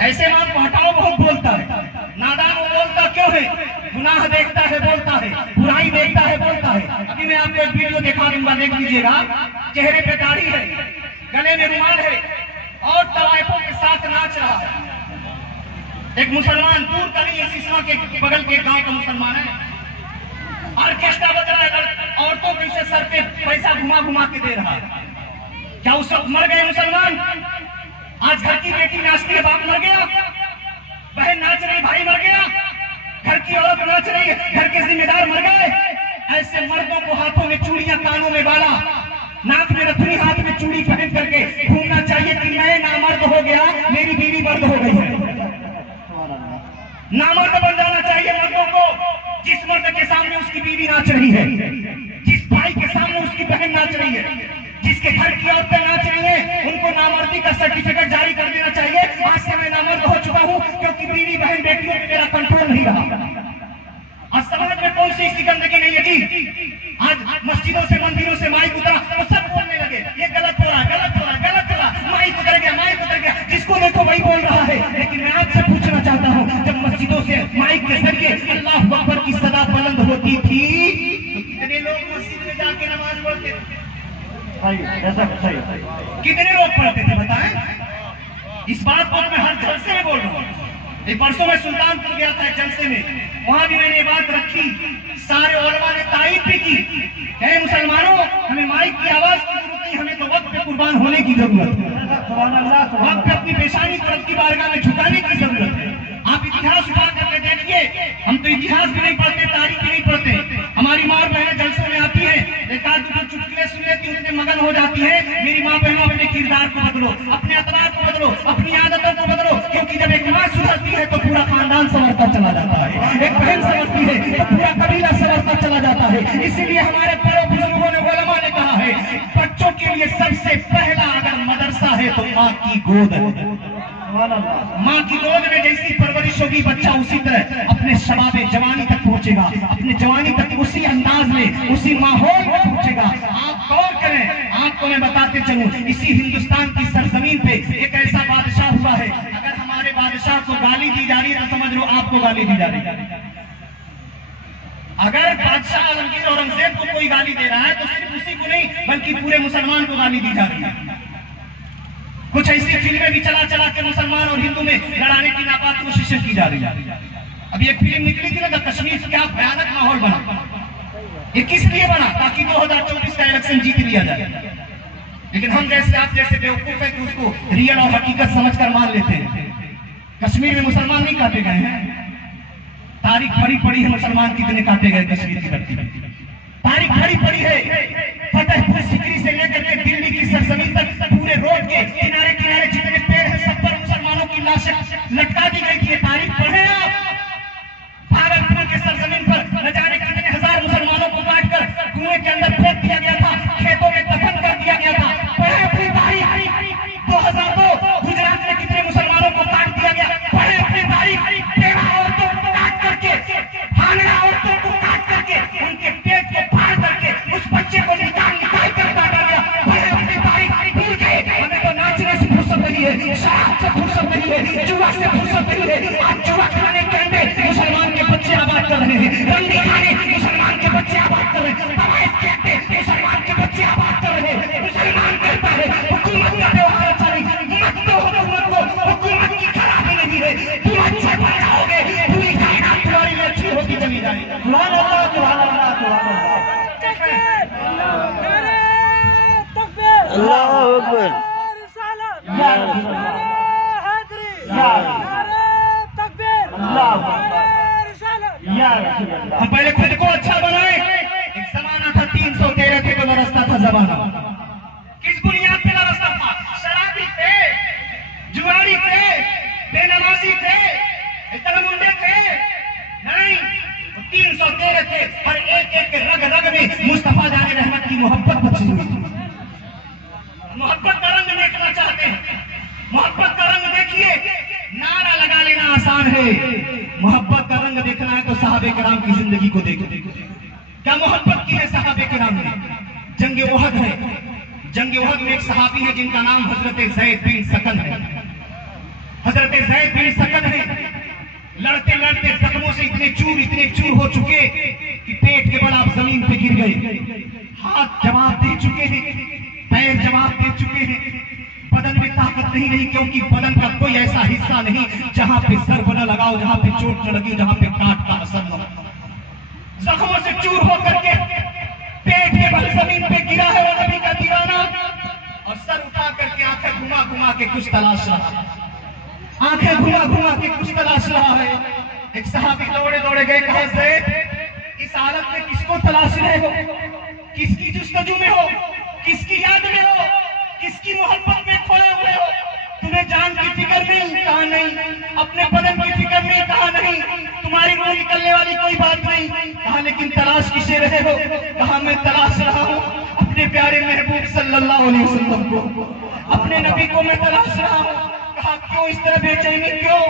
ऐसे मान को हटाओ बहुत बोलता है। नादान वो बोलता क्यों है? गुनाह देखता है बोलता है, बुराई देखता है बोलता है। अभी मैं आपको एक वीडियो दिखा दूंगा, देख लीजिएगा। चेहरे पे दाढ़ी है, गले में रुमाल है और तवाइफों के साथ नाच रहा है। एक मुसलमान दूर का नहीं, सिसवा के बगल के गांव का मुसलमान है, ऑर्केस्ट्रा बज रहा है, औरतों को इसे सर पे पैसा घुमा घुमा के दे रहा है। क्या उस वक्त मर गए मुसलमान? आज घर की बेटी नाचती है, बाप मर गया, बहन नाच रही, भाई मर गया, घर की औरत नाच रही है, घर के जिम्मेदार मर गए। ऐसे मर्दों को हाथों में चूड़ियां, कानों में बाला, नाक में रथनी, हाथ में चूड़ी पहन करके घूमना चाहिए कि मैं नामर्द हो गया, मेरी बीवी मर्द हो गई है। नामर्द बन जाना चाहिए मर्दों को। जिस मर्द के सामने उसकी बीवी नाच रही है, जिस भाई के सामने उसकी बहन नाच रही है, जिसके घर की औरतें नाच रही हैं, उनको नामर्दी का सर्टिफिकेट जारी कर देना चाहिए। आज से मैं नामर्द हो चुका हूं क्योंकि बीवी बहन बेटियों पे मेरा कंट्रोल नहीं रहा। आज समाज में कौन सी इसकी गंदगी नहीं है जी? आज मस्जिदों से, मंदिरों से माइक उतरा तो सब बोलने लगे ये गलत हो रहा है, गलत हो रहा है, गलत हो रहा है, माइक उतर गया, माइक उतर गया, जिसको देखो वही बोल रहा है। लेकिन मैं आपसे पूछना चाहता हूँ, जब मस्जिदों से माइक के जरिए अल्लाह अकबर की सदा बुलंद होती थी तो कितने लोग मस्जिद में जाके नमाज पढ़ते थे? कितने लोग पढ़ते थे बताएं? इस बात को मैं हर जलसे में बोल रहा हूँ। एक परसों में सुल्तानपुर गया था जलसे में, वहां भी मैंने ये बात रखी, सारे उलमा ने तारीफ भी की। है मुसलमानों, हमें माइक की आवाज की जरूरत नहीं, हमें तो वक्त पे कुर्बान होने की जरूरत है, वक्त पे अपनी पेशानी को रब की बारगाह में झुकाने की जरूरत है। आप इतिहास उठा करके देखिए, हम तो इतिहास भी नहीं पढ़ते, तारीख भी नहीं पढ़ते। हमारी माँ बहनें जलसों में आती है, एक आध दो चुटकुले सुन लेती है, उतने मगन हो जाती है। मेरी माँ बहनों, अपने किरदार को बदलो, अपने अतरार को बदलो, अपनी आदतों को बदलो, क्योंकि जब एक माँ सुधरती है तो पूरा खानदान संवरता चला जाता है, एक बहन संवरती है तो पूरा कबीला संवरता चला जाता है। इसीलिए हमारे बड़े बुजुर्गों ने, उलमा ने कहा है, बच्चों के लिए सबसे पहला अगर मदरसा है तो माँ की गोद है। माँ की गोद में जैसी परवरिश होगी बच्चा उसी तरह अपने शबाबे जवानी तक पहुंचेगा, अपने जवानी तक उसी अंदाज में, उसी माहौल में पहुंचेगा। आप गौर करें, आपको मैं बताते चलूं, इसी हिंदुस्तान की सरजमीन पे एक ऐसा बादशाह हुआ है, अगर हमारे बादशाह को गाली दी जा रही है तो समझ लो आपको गाली दी जा रही है। अगर बादशाह आलमगीर औरंगजेब को कोई गाली दे रहा है तो सिर्फ उसी को नहीं बल्कि पूरे मुसलमान को गाली दी जा रही है। कुछ ऐसी फिल्में भी चला चला के मुसलमान और हिंदू में लड़ाने की नापाक कोशिशें की जा रही है। अभी एक फिल्म निकली थी ना, द कश्मीर, क्या भयानक माहौल बना। ये किस लिए बना? ताकि 2024 का इलेक्शन जीत लिया जाए। लेकिन हम जैसे, आप जैसे बेवकूफ है कि उसको रियल और हकीकत समझकर मान लेते हैं। कश्मीर में मुसलमान नहीं काटे गए हैं, तारीख भरी पड़ी है मुसलमान कितने काटे गए कश्मीर की धरती में, तारीख भरी पड़ी है। फतेहपुर सीकरी से लेकर के दिल्ली की सरजमीन तक पूरे रोड के किनारे किनारे जितने पेड़ हैं सब पर मुसलमानों की लाशें लटका दी गई थी। तारीख पढ़े आप? भागलपुर के सरजमीन पर न जाने कितने हजार मुसलमानों को काटकर कुएं के अंदर फेंक दिया गया था, खेतों में दफन कर दिया गया था। पढ़े अपनी तारीख? 2002 गुजरात में कितने मुसलमानों को काट दिया गया? पढ़े अपनी तारीख? 13 औरतों को काट करके, भांगड़ा औरतों को काट करके, उनके पेट को फाड़ करके उस बच्चे को निकाल कर काटा गया। पढ़े अपनी तारीख? भूल गए? हमें तो नाचने से फुर्सत नहीं है, शराब से फुर्सत नहीं है, जुआ से फुर्सत नहीं है। आज जुआ खाने के अंदर मुसलमान के बच्चे आबाद कर रहे हैं, रंडी खाने मुसलमान के बच्चे आबाद कर रहे हैं, दवाई कहते मुसलमान के बच्चे आबाद कर रहे हैं। मुसलमान कहता है हुकूमत का व्यवहार अच्छा नहीं, मत तो हुकूमत को, हुकूमत की खराबी नहीं है, तुम अच्छे बन जाओगे, पूरी कायनात तुम्हारी लिए अच्छी होती चली जाएगी। सुभान अल्लाह, सुभान अल्लाह, सुभान अल्लाह। अल्लाह अकबर। हम पहले खुद को अच्छा बनाए। एक जमाना था 313 थे तो लरसता था जमाना। किस बुनियाद पे लरसता था? शराबी थे, जुआरी थे, बेनमाजी थे, तलमुंडे थे? नहीं, 313 थे। हर एक एक रग रग में मुस्तफा जाने रहमत की मोहब्बत बची हुई थी। मोहब्बत का रंग देखना चाहते हैं, मोहब्बत का रंग देखिए, नारा लगा लेना आसान है। मोहब्बत का रंग देखना है तो साहबे किराम की जिंदगी को देखो। क्या मोहब्बत की है साहबे किराम ने? जंग ओहद है, जंग ओहद में एक सहाबी है जिनका नाम हजरत ज़ैद बिन सकन है। हजरत ज़ैद बिन सकन है, लड़ते लड़ते जख्मों से इतने चूर हो चुके कि पेट के बल आप जमीन पे गिर गए। हाथ जवाब दे चुके हैं, पैर जवाब दे चुके हैं, बदन में ताकत नहीं रही, क्योंकि बदन का कोई ऐसा हिस्सा नहीं जहां पे ज़रब न लगाओ, जहां पे चोट न लगी, जहां पे काट का असर न हो। जख्मों से चूर होकर के पेट के बल जमीन पे गिरा है वो नबी का दीवाना, और सर उठा करके आंखें घुमा घुमा के कुछ तलाश रहा है, आंखें घुमा घुमा के कुछ तलाश रहा है। एक सहाबी दौड़े दौड़े गए, कहा ज़ैद इस हालत में किसको तलाश रहे हो, किसकी जुस्तजू में हो, किसकी याद में हो, किसकी मोहब्बत में खोए हुए हो? तुम्हें जान की फिक्र नहीं? कहा नहीं। अपने बदन की फिक्र नहीं? कहा नहीं। तुम्हारी रूह निकलने वाली कोई बात नहीं? कहा लेकिन तलाश किसे रहे हो? कहा मैं तलाश रहा हूँ अपने प्यारे महबूब सल्लल्लाहु अलैहि वसल्लम को, अपने नबी को मैं तलाश रहा हूँ। कहा क्यों इस तरह बेचैनी, क्यों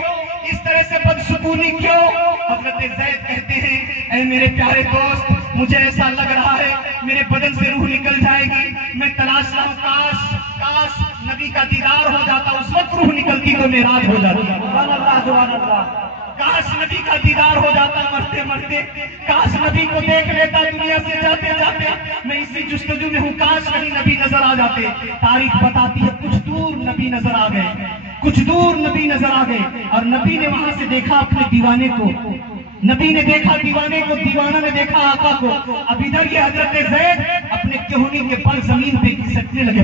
इस तरह से बदसुकूनी, क्यों? हजरत ज़ैद कहते हैं, ऐ मेरे प्यारे दोस्त, मुझे ऐसा लग रहा है मेरे बदन से रूह निकल जाएगी। मैं तलाश रहा हूँ, काश काश नबी का दीदार हो जाता, उस वक्त रूह निकलती तो मेराज हो जाती। सुभान अल्लाह, सुभान अल्लाह। काश नबी का दीदार हो जाता मरते मरते, काश नबी को देख लेता दुनिया से जाते जाते। मैं इसी जुस्तजू में हूँ, काश कहीं नबी नजर आ जाते। तारीख बताती है कुछ दूर नबी नजर आ गए, कुछ दूर नबी नजर आ गए, और नबी ने वहां से देखा अपने दीवाने को, नबी ने देखा दीवाने को, दीवाना ने देखा आका को। अब इधर ये हजरत ज़ैद अपने केहूनी के पल जमीन पे घिसटने लगे,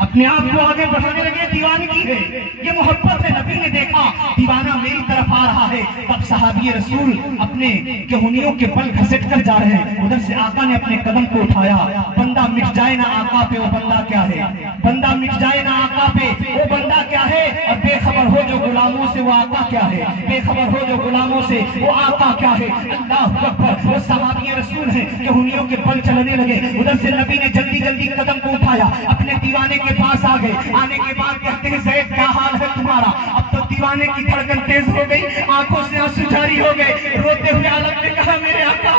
अपने आप को आगे बढ़ाने लगे। दीवानगी है, ये मोहब्बत है। नबी ने देखा दीवाना मेरी तरफ आ रहा है, तब सहाबी रसूल अपने केहूनियों के पल घसीट कर जा रहे हैं। उधर से आका ने अपने कदम को उठाया। बंदा मिट जाए ना आका पे, वो बंदा क्या है? बंदा मिट जाए ना आका पे, वो बंदा क्या है? और बेखबर हो जो गुलामों से, वो आका क्या है? बेखबर हो जो गुलामों से, वो आका क्या है? अल्लाह अकबर। वो सहाबी रसूल है, केहूनियों के पल चलने लगे। उधर से नबी ने जल्दी जल्दी कदम को उठाया, अपने दीवाने के पास आ गए। आने के बाद कहते हैं, ज़ैद क्या हाल है तुम्हारा? अब तो दीवाने की धड़कन तेज हो गई, आंखों से आंसू जारी हो गए। रोते हुए आलम में कहा, मेरे आका,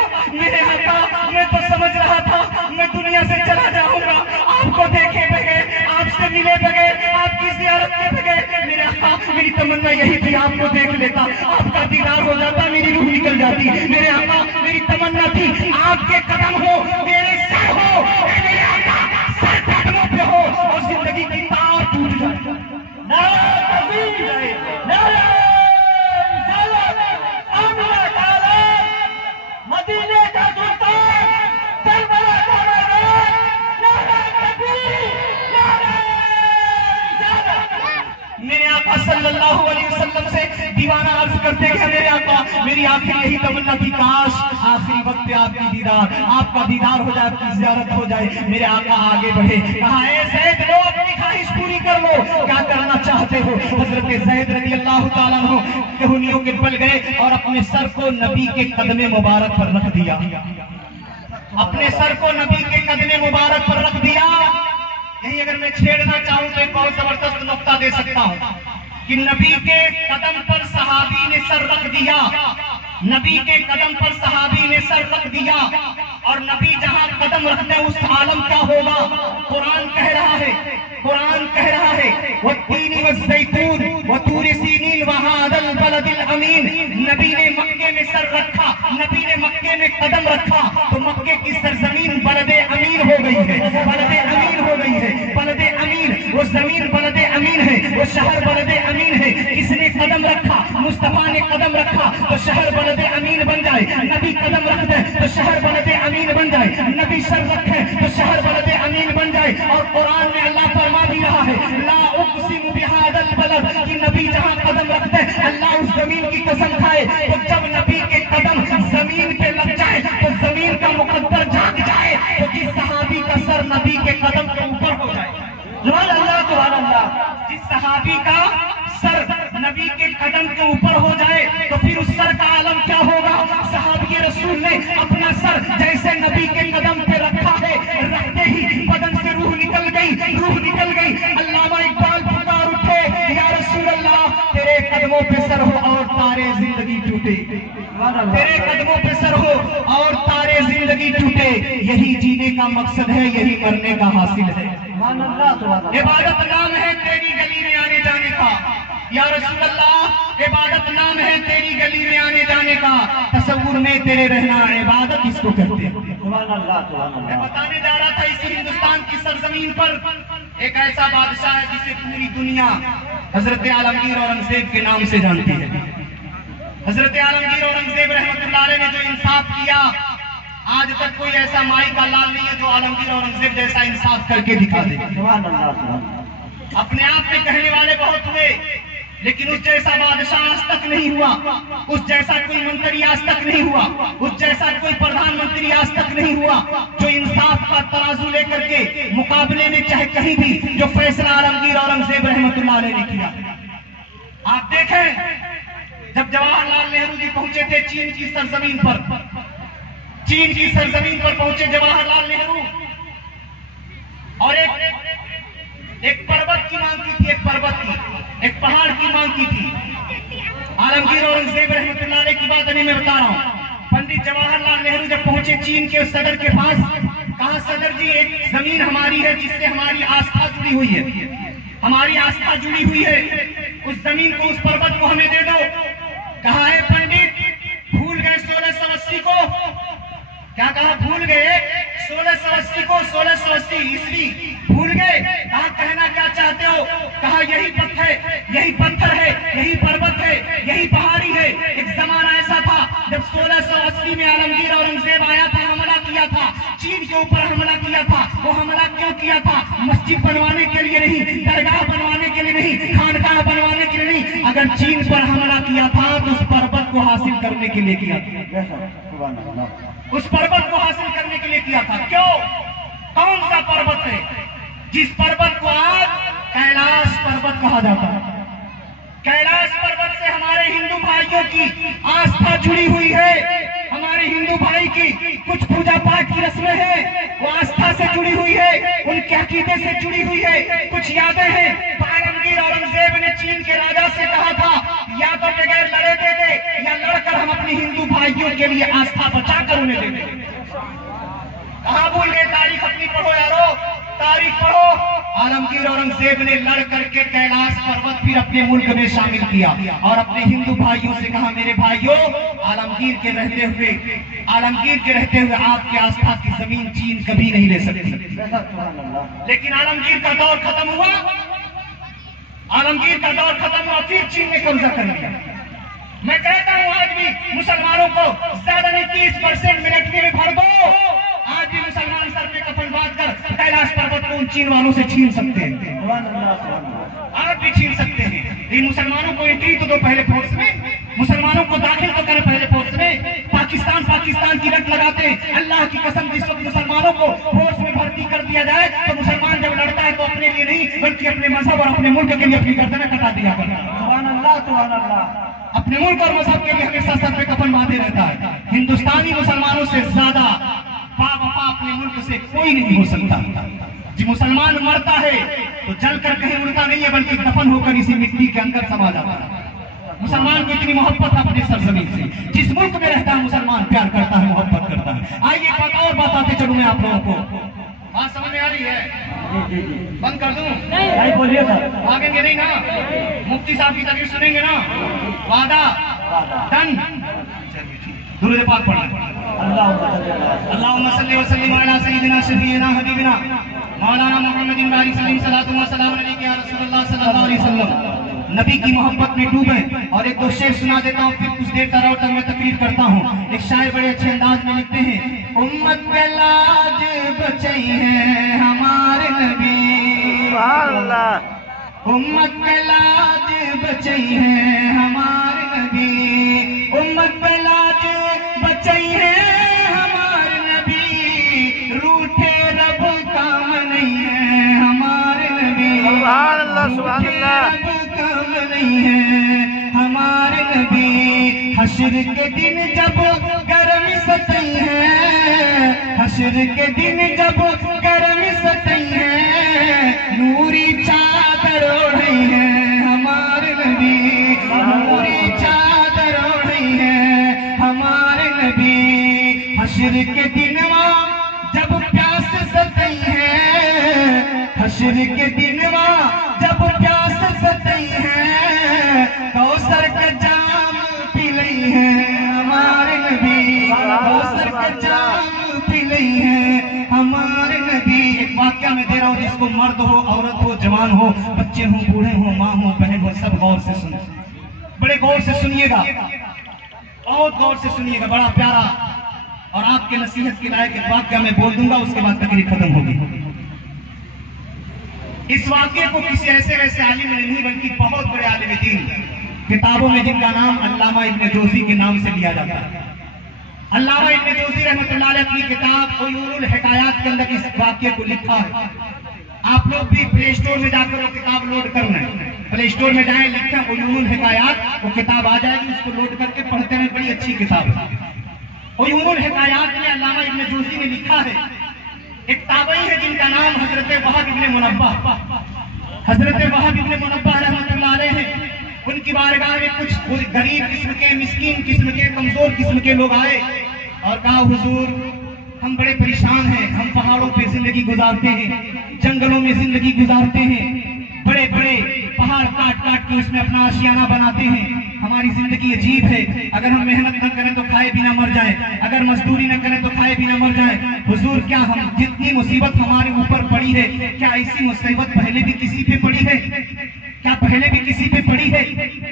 मैं तो समझ रहा था मैं दुनिया से चला जाऊंगा, आपको देखे बगैर, आपसे मिले बगैर, आपकी ज़ियारत के बगैर। मेरे आका, मेरी तमन्ना यही थी आपको देख लेता, आपका दीदार हो जाता, मेरी रूह निकल जाती। मेरे आका, मेरी तमन्ना थी आपके कदम हो, मेरे सर हो, मेरे आका सर कदमों पे हो, और जिंदगी की तार टूट जाए। नारे तकबीर, नारे रिसालत, आमिना काला, मदीने का सुल्तान, करबला का मैदान, नारे तकबीर, नारे रिसालत। मेरे आका सल्लल्लाहु अलैहि वसल्लम से दीवाना अर्ज करते हैं, मेरे आका, मेरी आखिरी यही तमन्ना थी, काश आखिरी वक्त पे आपकी दीदार, आपका दीदार हो जाए, आपकी ज़ियारत हो जाए। मेरे आका आगे बढ़े, कहा ऐ ज़ैद लो, अपनी ख्वाहिश पूरी कर लो, क्या करना चाहते हो? हजरत ज़ैद रज़ी अल्लाह ताला अन्हु केहूनियों के पल गए और अपने सर को नबी के कदमे मुबारक पर रख दिया, अपने सर को नबी के कदमे मुबारक पर रख दिया। यही अगर मैं छेड़ना चाहूं तो एक बहुत जबरदस्त नुक्ता दे सकता हूं कि नबी के कदम पर सहाबी ने सर रख दिया, नबी के कदम पर सहाबी ने सर रख दिया, और नबी जहां कदम रखते हैं उस आलम क्या होगा? कुरान कह रहा है, कुरान कह रहा है, वत्तीनी वज़्ज़ैतून वतूर सीनीन वहादल बलदिल अमीन। नबी ने मक्के में सर रखा, नबी ने मक्के में कदम रखा, तो मक्के की सरजमीन बलदे अमीन हो गई है, बलदे अमीन हो गई है। बलदे अमीन, वो जमीन बलदे अमीन है, वो शहर बलदे अमीन है। किसने कदम रखा? मुस्तफा ने कदम रखा तो शहर बलदे अमीन बन जाए। नबी कदम रख दे तो शहर बलदे अमीन बन जाए, नबी सर रखे तो शहर बलदे अमीन बन जाए। और कुरान में अल्लाह फरमा भी रहा है, ला उक़सिमु बिहादल बलद, कि नबी जहां कदम रखते अल्लाह उस जमीन की कसम खाए। तो जब नबी के कदम जमीन पे लग जाए तो जमीन का मुकद्दर जाग जाए, तो जिस सहाबी का सर नबी के कदम के ऊपर हो जाए, सुभान अल्लाह, सुभान अल्लाह, जिस सहाबी का सर नबी के कदम के ऊपर हो जाए तो फिर उस सर का आलम क्या होगा? सहाबी रसूल ने अपना सर जैसे नबी के कदम पे रखा है, रखते ही बदन से रूह निकल गई, रूह निकल गई। तारे जिंदगी टूटे, तेरे कदमों पे सर हो और तारे जिंदगी टूटे, यही जीने का मकसद है, यही मरने का हासिल है। इबादत नाम है तेरी गली में आने जाने का, या रसूल अल्लाह इबादत नाम है तेरी गली में आने जाने का, तसव्वुर में तेरे रहना इबादत इसको कहते हैं। मैं बताने जा रहा था, इसी हिंदुस्तान की सरजमीन पर एक ऐसा बादशाह है जिसे पूरी दुनिया हजरत आलमगीर औरंगजेब के नाम से जानती है। हजरत आलमगीर औरंगजेब रहमतुल्लाह अलैह ने जो इंसाफ किया, आज तक कोई ऐसा माई का लाल नहीं है जो आलमगीर औरंगजेब जैसा इंसाफ करके दिखा दे। अपने आप में कहने वाले बहुत हुए, लेकिन उस जैसा बादशाह आज तक नहीं हुआ, उस जैसा कोई मंत्री आज तक नहीं हुआ, उस जैसा कोई प्रधानमंत्री आज तक नहीं हुआ जो इंसाफ का तराजू लेकर के मुकाबले में चाहे कहीं भी जो फैसला आलमगीर औरंगजेब रहमतुल्लाह अलैह ने किया। आप देखें, जब जवाहरलाल नेहरू जी पहुंचे थे चीन की सरजमीन पर, चीन की सरजमीन पर पहुंचे जवाहरलाल नेहरू, और एक पर्वत की मांग की थी, एक पर्वत की, एक पहाड़ की मांग की थी। आलमगीर औरंगजेब रहमतुल्लाह अलैह की बात अभी मैं बता रहा हूँ। पंडित जवाहरलाल नेहरू जब पहुंचे चीन के सदर के पास, कहा सदर जी एक जमीन हमारी है जिससे हमारी आस्था जुड़ी हुई है, हमारी आस्था जुड़ी हुई है, उस जमीन को, उस पर्वत को हमें दे दो। कहा है पंडित भूल गए 1680 को, क्या कहा भूल गए 1680 को, 1680 ईस्वी भूल गए। कहा कहना क्या चाहते हो? कहा यही पत्थर है, यही पर्वत है, यही पहाड़ी है। एक जमाना ऐसा था जब 1680 में आलमगीर औरंगजेब आया था, हमला किया था, चीन के ऊपर हमला किया था। वो हमला क्यों किया था? मस्जिद बनवाने के लिए नहीं, दरगाह बनवाने के लिए नहीं, खानकाह बनवाने के लिए नहीं, अगर चीन पर हमला किया था तो उस पर्वत को हासिल करने के लिए किया था, उस पर्वत को हासिल करने के लिए किया था। क्यों? कौन सा पर्वत है जिस पर्वत को आज कैलाश पर्वत कहा जाता है? कैलाश पर्वत से हमारे हिंदू भाइयों की आस्था जुड़ी हुई है, हमारे हिंदू भाई की कुछ पूजा पाठ की रस्में हैं, वो आस्था से जुड़ी हुई है, उनके अकीदे से जुड़ी हुई है, कुछ यादें हैं। आलमगीर औरंगजेब ने चीन के राजा से कहा था या तो बगैर लड़े दे दे या लड़कर हम अपने हिंदू भाइयों के लिए आस्था बचाकर उन्हें दे दें। कहाँ भूल गए? तारीख अपनी पढ़ो यारो, तारीख पढ़ो। आलमगीर औरंगजेब ने लड़ करके कैलाश पर्वत फिर अपने मुल्क में शामिल किया और अपने हिंदू भाइयों से कहा मेरे भाइयों, आलमगीर के रहते हुए आपकी आस्था की जमीन चीन कभी नहीं ले सकती। लेकिन आलमगीर का दौर खत्म हुआ, आलमगीर का दौर खत्म हुआ, फिर चीन ने कब्जा कर लिया। मैं कहता हूं आज भी मुसलमानों को ज्यादा नहीं 30% मिलिट्री में भर दो, आज भी मुसलमान सर पे कफन बांध कर कैलाश पर्वत को उन चीन वालों से छीन सकते हैं, आज भी छीन सकते हैं। लेकिन मुसलमानों को एंट्री तो दो पहले फोर्स में, मुसलमानों को दाखिल तो करें पहले फोर्स में। पाकिस्तान की रट लगाते हैं। अल्लाह की कसम, जिस वक्त मुसलमानों को फोर्स में भर्ती कर दिया जाए तो मुसलमान जब लड़ता है तो अपने लिए नहीं बल्कि अपने मजहब और अपने मुल्क के लिए अपनी गर्दनें कटा दिया करता है। अपने मुल्क और मजहब के लिए हमेशा सर पे कफन बांधे रहता है। हिंदुस्तानी मुसलमानों से ज्यादा बावफा अपने मुल्क से कोई नहीं हो सकता। जी मुसलमान मरता है तो जलकर कहीं उड़ता नहीं है बल्कि दफन होकर इसी मिट्टी के अंदर समा जाता है। मुसलमान को इतनी मोहब्बत है अपने सरजमीन से, जिस मुल्क में रहता है मुसलमान प्यार करता है, मोहब्बत करता है। आइए एक बात और बताते चलूं मैं आप लोगों को, बात समझ में आ रही है? बंद कर दूं? नहीं बोलिए सर। भागेंगे नहीं ना? मुफ्ती साहब की तकरीर सुनेंगे ना? वादा डन। दुरूद पाक पढ़ना। अल्लाहुम्मा सल्ली व सल्लिम अला सय्यिदिना शफीना हबीबिना मौलाना मुहम्मदिन वाली सल्लम सलातु व सलाम अलैहि या रसूलुल्लाह सल्लल्लाहु अलैहि वसल्लम। नबी की मोहब्बत में डूबे। और एक दो शेर सुना देता हूँ, फिर कुछ देर तक मैं तकरीर करता हूँ। एक शायर बड़े अच्छे अंदाज में लिखते हैं, उम्मत पे लाज बचाई है हमारे नबी, उम्मत पे लाज बचाई है हमारे नबी, उम्मत पे लाज बचाई है हमारे नबी, रूठे रब काम नहीं है हमारे नबी, नहीं है हमारे नबी। हश्र के दिन जब गर्मी सतई है, हश्र के दिन जब गर्मी सतई है, नूरी चादर ओढ़ी है हमारे नबी, नूरी चादर हश्र के दिनवा जब प्यास सतई है, कौसर का जाम पी लई है हमारे नबी, कौसर का जाम पी लई है हमारे नबी। एक वाक्य में दे रहा हूँ, जिसको मर्द हो, औरत हो, जवान हो, बच्चे हो, बूढ़े हो, माँ हो, बहन हो, सब गौर से सुने, बड़े गौर से सुनिएगा, बहुत गौर से सुनिएगा। बड़ा प्यारा और आपके नसीहत के लायक एक वाक्य मैं बोल दूंगा, उसके बाद तकरीर खत्म होगी। इस वाक्य को किसी ऐसे वैसे आलिम ने नहीं, बल्कि बहुत बड़े आलिम दीन, किताबों में जिनका नाम अल्लामा इब्न जोजी के नाम से लिया जाता है। अल्लामा इब्न जोजी रहमतुल्लाह अलैह अपनी किताब उलूमुल हिकायात के अंदर इस वाक्य को लिखा है। आप लोग भी प्ले स्टोर में जाकर वो किताब लोड करना है, प्ले स्टोर में जाए, लिखें उलूमुल हिकायात, वो किताब आ जाएगी, उसको लोड करके पढ़ते हैं, बड़ी अच्छी किताब है। उलूमुल हिकायात में अल्लामा इब्न जोजी ने लिखा है, एक ताबई है जिनका नाम हजरत वहाब इब्न मुनब्बाह, हजरत वहाब इब्न मुनब्बाह रहमतुल्लाह अलैह है। उनकी बारगाह में कुछ गरीब किस्म के, मिस्कीन किस्म के, कमजोर किस्म के लोग आए और कहा, हुजूर हम बड़े परेशान हैं, हम पहाड़ों पे जिंदगी गुजारते हैं, जंगलों में जिंदगी गुजारते हैं, बड़े बड़े पहाड़ काट काट के उसमें अपना आशियाना बनाते हैं, हमारी जिंदगी अजीब है, अगर हम मेहनत न करें तो खाए बिना मर जाए, अगर मजदूरी न करें तो खाए बिना मर जाए। हुजूर क्या हम जितनी मुसीबत हमारे ऊपर पड़ी है, क्या ऐसी मुसीबत पहले भी किसी पे पड़ी है, क्या पहले भी किसी पे पड़ी है?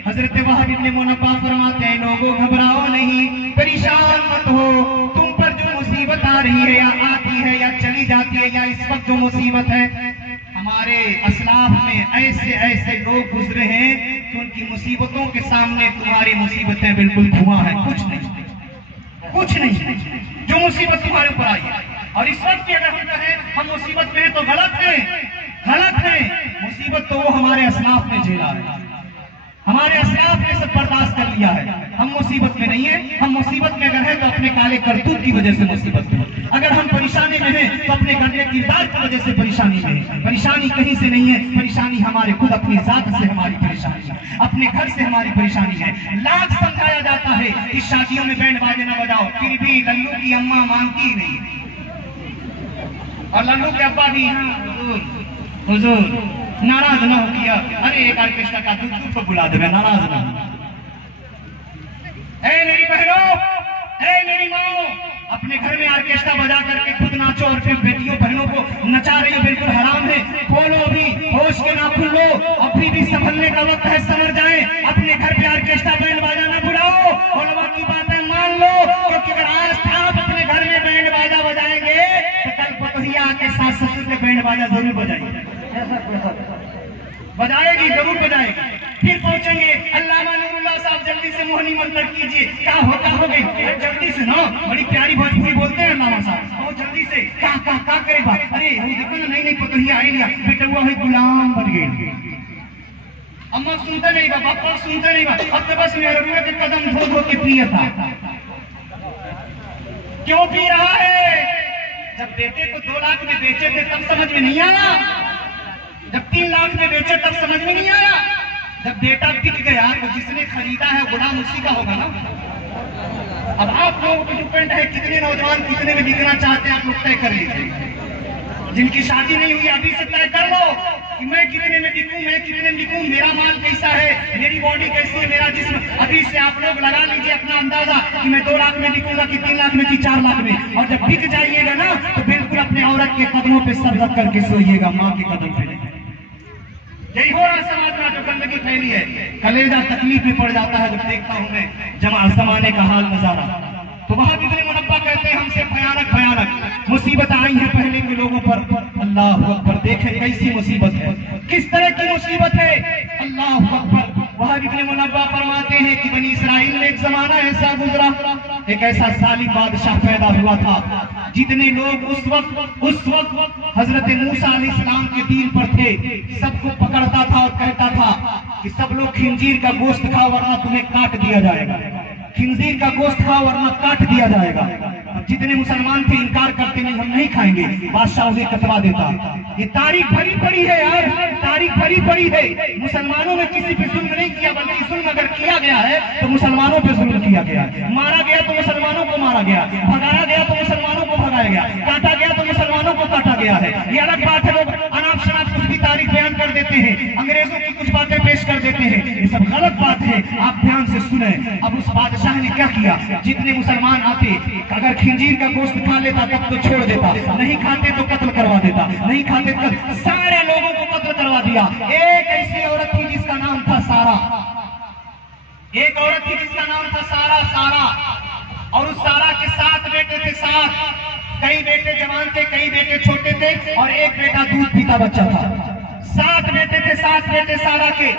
हजरत वहाब इब्न मुनब्बाह फरमाते हैं, लोगों घबराओ नहीं, परेशान मत हो, तुम पर जो मुसीबत आ रही है या आती है या चली जाती है, या इस वक्त जो मुसीबत है, हमारे असलाफ में ऐसे ऐसे लोग गुजरे हैं कि उनकी मुसीबतों के सामने तुम्हारी मुसीबतें बिल्कुल धुआं है, कुछ नहीं, कुछ नहीं, जो मुसीबत तुम्हारे ऊपर आई है। और इस वक्त अगर हम कहें हम मुसीबत में हैं तो गलत है, गलत है। मुसीबत तो वो हमारे असलाफ ने झेला है, हमारे असलाफ ने सब बर्दाश्त कर लिया है, हम मुसीबत में नहीं है। हम मुसीबत में अगर है तो अपने काले करतूत की वजह से मुसीबत में, अगर हम परेशानी में हैं तो अपने गंदे किरदार की वजह से परेशानी में है। परेशानी कहीं से नहीं है, परेशानी हमारे खुद अपनी जात से हमारी परेशानी है, अपने घर से हमारी परेशानी है। लाख समझाया जाता है कि शादियों में बैंड बाजे न बजाओ, फिर भी लल्लू की अम्मा मानती ही नहीं, और लल्लू के अब्बा भी हुजूर नाराज ना हो किया, अरे एक ऑर्केस्ट्रा का दूध को बुला दे, नाराज ना हो। ए मेरी बहनों, ए मेरी माओ, अपने घर में ऑर्केस्ट्रा बजा करके खुद नाचो और फिर बेटियों बहनों को नचा रही हो, बिल्कुल हराम है। खोलो अभी, होश के नाखून लो, अभी भी संभलने का वक्त है, संभल जाए। अपने घर पे ऑर्केस्ट्रा बैंड बाजा ना बुलाओ, और बाकी बातें मान लो, क्योंकि अगर आज आप अपने घर में बैंड बाजा बजाएंगे तो कल पतोहिया के साथ ससुर के बैंड बाजा जरूर बजाएंगे, बजाएगी, जरूर बजाएगी। फिर पहुंचेंगे, अल्लामा नूरुल्लाह साहब जल्दी से मोहनी मंत्र कीजिए, क्या होता हो गई, जल्दी से ना, बड़ी प्यारी भोजपुरी बोलते हैं अल्लामा साहब, और जल्दी से क्या करेगा, अरे देखो ना, नहीं पतोहिया आई लिया, बेटा हुआ है गुलाम बन गई। अम्मा सुनते नहीं बा, पापा सुनते नहीं बा, अब तो बस मेहरुआ के कदम धो धो के पिया था। क्यों पी रहा है? जब बेटे को 2 लाख में बेचे थे तब समझ में नहीं आया, जब 3 लाख में बेचे तब समझ में नहीं आया, जब बेटा बिक गया तो जिसने खरीदा है गुलाम उसी का होगा ना। अब आप लोगों पर डिपेंड है कितने नौजवान कितने में बिकना चाहते हैं, आप लोग तय कर लीजिए। जिनकी शादी नहीं हुई अभी से तय कर लो कि मैं कितने में बिकूं, मैं कितने में बिकूं, मेरा माल कैसा है, मेरी बॉडी कैसी है, मेरा जिस्म। अभी से आप लोग लगा लीजिए अपना अंदाजा कि मैं 2 लाख में बिकूंगा कि 3 लाख में कि 4 लाख में। और जब बिक जाइएगा ना तो बिल्कुल अपने औरत के कदमों पे सर रख करके सोइएगा, माँ के कदम पे। यही हो रहा समाज में, जो गंदगी फैली है। कलेजा तकलीफ में पड़ जाता है जब देखता हूं मैं जमाने का हाल नजारा। तो वहां इब्न मुनब्बाह कहते हैं हमसे भयानक भयानक मुसीबत आई है पहले के लोगों पर। अल्लाह अकबर, देखें कैसी मुसीबत है, किस तरह की मुसीबत है, अल्लाह अकबर। वहां इब्न मुनब्बाह फरमाते हैं कि बनी इस्राइल में एक जमाना ऐसा गुजरा, एक ऐसा जालिम बादशाह पैदा हुआ था, जितने लोग उस वक्त हजरत मूसा अलैहिस्सलाम के दीन पर थे, सबको पकड़ता था और कहता था कि सब लोग खिंजीर का गोश्त खाओ वरना तुम्हें काट दिया जाएगा, खिंजीर का गोश्त खाओ वरना काट दिया जाएगा। जितने मुसलमान थे इनकार करते नहीं, हम नहीं खाएंगे, बादशाह उन्हें कतरा देता। ये तारीख भरी पड़ी है यार, तारीख भरी पड़ी है। मुसलमानों में किसी पे जुल्म नहीं किया, बल्कि जुल्म अगर किया गया है तो मुसलमानों पे जुल्म किया गया है। मारा गया तो मुसलमानों को मारा गया, भगाया गया तो मुसलमानों को भगाया गया, काटा गया तो मुसलमानों को काटा गया है। ये अलग बात है, लोग अनाप शनाप कुछ देते हैं, अंग्रेजों की कुछ बातें पेश कर देते हैं, ये सब गलत बात है। आप ध्यान से सुने। अब उस बादशाह ने क्या किया, जितने मुसलमान आते अगर खिंजीर का गोश्त खा लेता तब तो छोड़ देता, नहीं खाते तो कत्ल करवा देता, नहीं खाते तो सारे लोगों को कत्ल करवा दिया। एक ऐसी औरत थी जिसका नाम था सारा, एक औरत थी जिसका नाम था सारा, और उस सारा के 7 बेटे थे, 7। कई बेटे जवान थे, कई बेटे छोटे थे, और एक बेटा दूध पीता बच्चा था। 7 बेटे थे, 7 बेटे सारा के।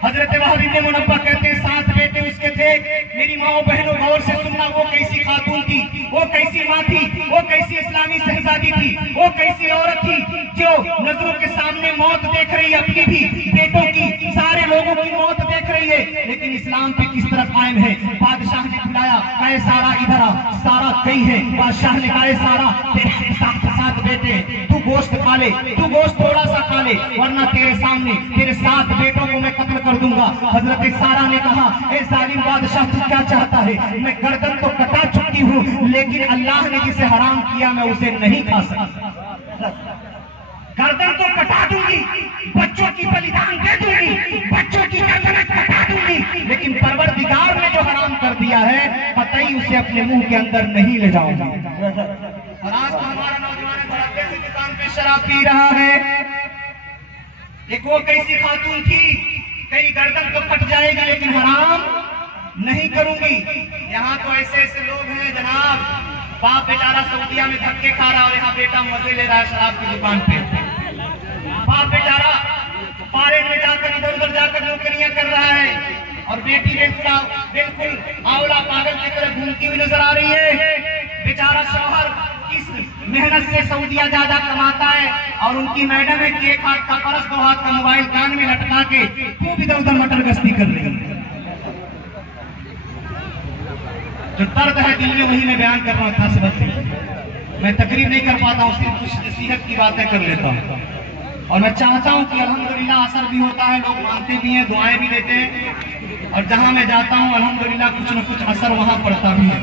हजरत वहाब इब्न मुनब्बा कहते हैं 7 बेटे उसके थे। मेरी माओ बहनों गौर से सुनना, वो कैसी खातून थी, वो कैसी माँ थी, वो कैसी इस्लामी शहजादी थी, वो कैसी औरत थी जो नजरों के सामने मौत देख रही है, अपनी भी, बेटों की, सारे लोगों की मौत देख रही है, लेकिन इस्लाम पे किस तरह कायम है। बादशाह ने बुलाया, कहे सारा इधर आ। सारा गई है। बादशाह ने कहा सारा, तेरे 7 बेटे, तू गोश्त खा ले, तू गोश्त थोड़ा सा खा ले, वरना तेरे सामने तेरे 7 बेटों को मैं कत्ल कर दूंगा। हजरत सारा ने कहा, ए जालिम बादशाह तू क्या चाहता है, मैं गर्दन तो कटा चुकी हूँ, लेकिन अल्लाह ने जिसे हराम किया मैं उसे नहीं खा सकता। गर्दन तो कटा दूंगी, बच्चों की बलिदान दे दूंगी, बच्चों की गर्दन कटा दूंगी, लेकिन परवरदिगार ने जो हराम कर दिया है कतई उसे अपने मुंह के अंदर नहीं ले जाऊंगा। और आज तो हमारा नौजवान धड़ल्ले से दुकान पे शराब पी रहा है। एक वो कैसी खातून थी, कई गर्दन तो कट जाएगी लेकिन हराम नहीं करूंगी। यहाँ तो ऐसे ऐसे लोग हैं जनाब, बाप बेचारा सऊदीया में धक्के खा रहा और यहाँ बेटा मजे ले रहा है शराब की दुकान पे। बाप बेचारा फॉरेन में जाकर इधर उधर जाकर नौकरियां कर रहा है, और बेटी बिल्कुल आंवला पागल की तरह घूमती हुई नजर आ रही है। बेचारा शौहर इस मेहनत से सऊदीया ज्यादा कमाता है, और उनकी मैडम है कि 1 हाथ का पर्स, 2 हाथ का मोबाइल कान में लटका के खूब इधर उधर मटर गश्ती कर रही है। जो दर्द है दिल में वही मैं बयान कर रहा हूँ। था समझ मैं तकरीर नहीं कर पाता हूँ, सिर्फ कुछ नसीहत की बातें कर लेता हूँ, और मैं चाहता हूँ कि अल्हम्दुलिल्लाह असर भी होता है, लोग मानते भी हैं, दुआएं भी देते हैं, और जहां मैं जाता हूँ अल्हम्दुलिल्लाह कुछ न कुछ असर वहां पड़ता भी है।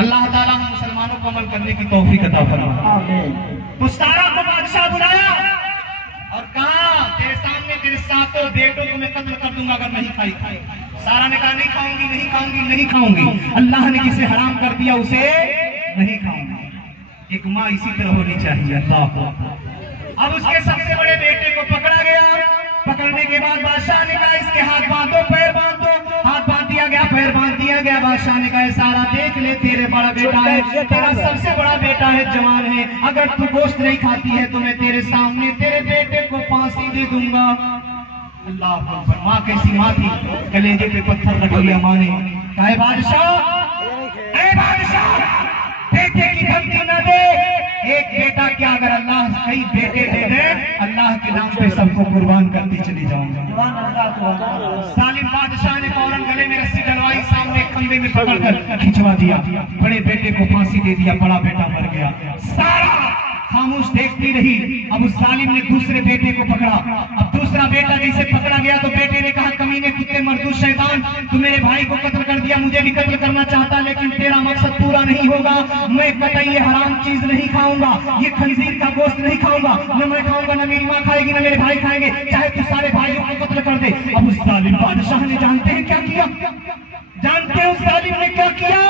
अल्लाह ताला हम मुसलमानों को अमल करने की तौफीक अता फरमाए। तो सारा को बादशाह बुलाया और कहा, तेरे सामने तेरे 7 बेटों को मैं कत्ल कर दूंगा अगर नहीं खाई। सारा ने कहा, नहीं खाऊंगी, नहीं खाऊंगी, नहीं खाऊंगी, अल्लाह ने जिसे हराम कर दिया उसे नहीं खाऊंगी। एक माँ इसी तरह होनी चाहिए। अल्लाह। अब उसके सबसे बड़े बेटे को पकड़ा गया। पकड़ने के बाद बादशाह ने कहा, इसके हाथ बांधो, पैर बांधो। हाथ बांध दिया गया, पैर बांध दिया गया। बादशाह ने कहा, सारा देख ले, तेरे बड़ा बेटा है, तेरा सबसे बड़ा बेटा है, जवान है, अगर तू गोश्त नहीं खाती है तो मैं तेरे सामने तेरे बेटे को फांसी दे दूंगा। अल्लाह अकबर। माँ कैसी माँ थी, कलेजे पे पत्थर रख लिया माँ ने। कहा, बादशाह, बेटे की धमकी न दे, एक बेटा क्या, अगर अल्लाह कई बेटे दे दे, अल्लाह के नाम पे सबको कुर्बान करती चली जाऊंगा। सालिम बादशाह ने फौरन गले में रस्सी डलवाई, सामने खंबे में पकड़कर खिंचवा दिया, बड़े बेटे को फांसी दे दिया, बड़ा बेटा मर गया। सारा खामोश देखती रही। अब उस जालिम ने दूसरे बेटे को पकड़ा। अब दूसरा बेटा जैसे पकड़ा गया तो बेटे ने कहा, कमीने कुत्ते मर्दू शैतान, तू मेरे भाई को कत्ल कर दिया, मुझे भी कत्ल करना चाहता, लेकिन तेरा मकसद पूरा नहीं होगा। मैं कतई ये हराम चीज नहीं खाऊंगा, ये खंजीर का गोश्त नहीं खाऊंगा, न मैं खाऊंगा, न मेरी माँ खाएगी, न मेरे भाई खाएंगे, चाहे तू सारे भाइयों को कत्ल कर दे। अब उस जालिम बादशाह ने जानते हैं क्या किया, जानते हैं उस जालिम ने क्या किया?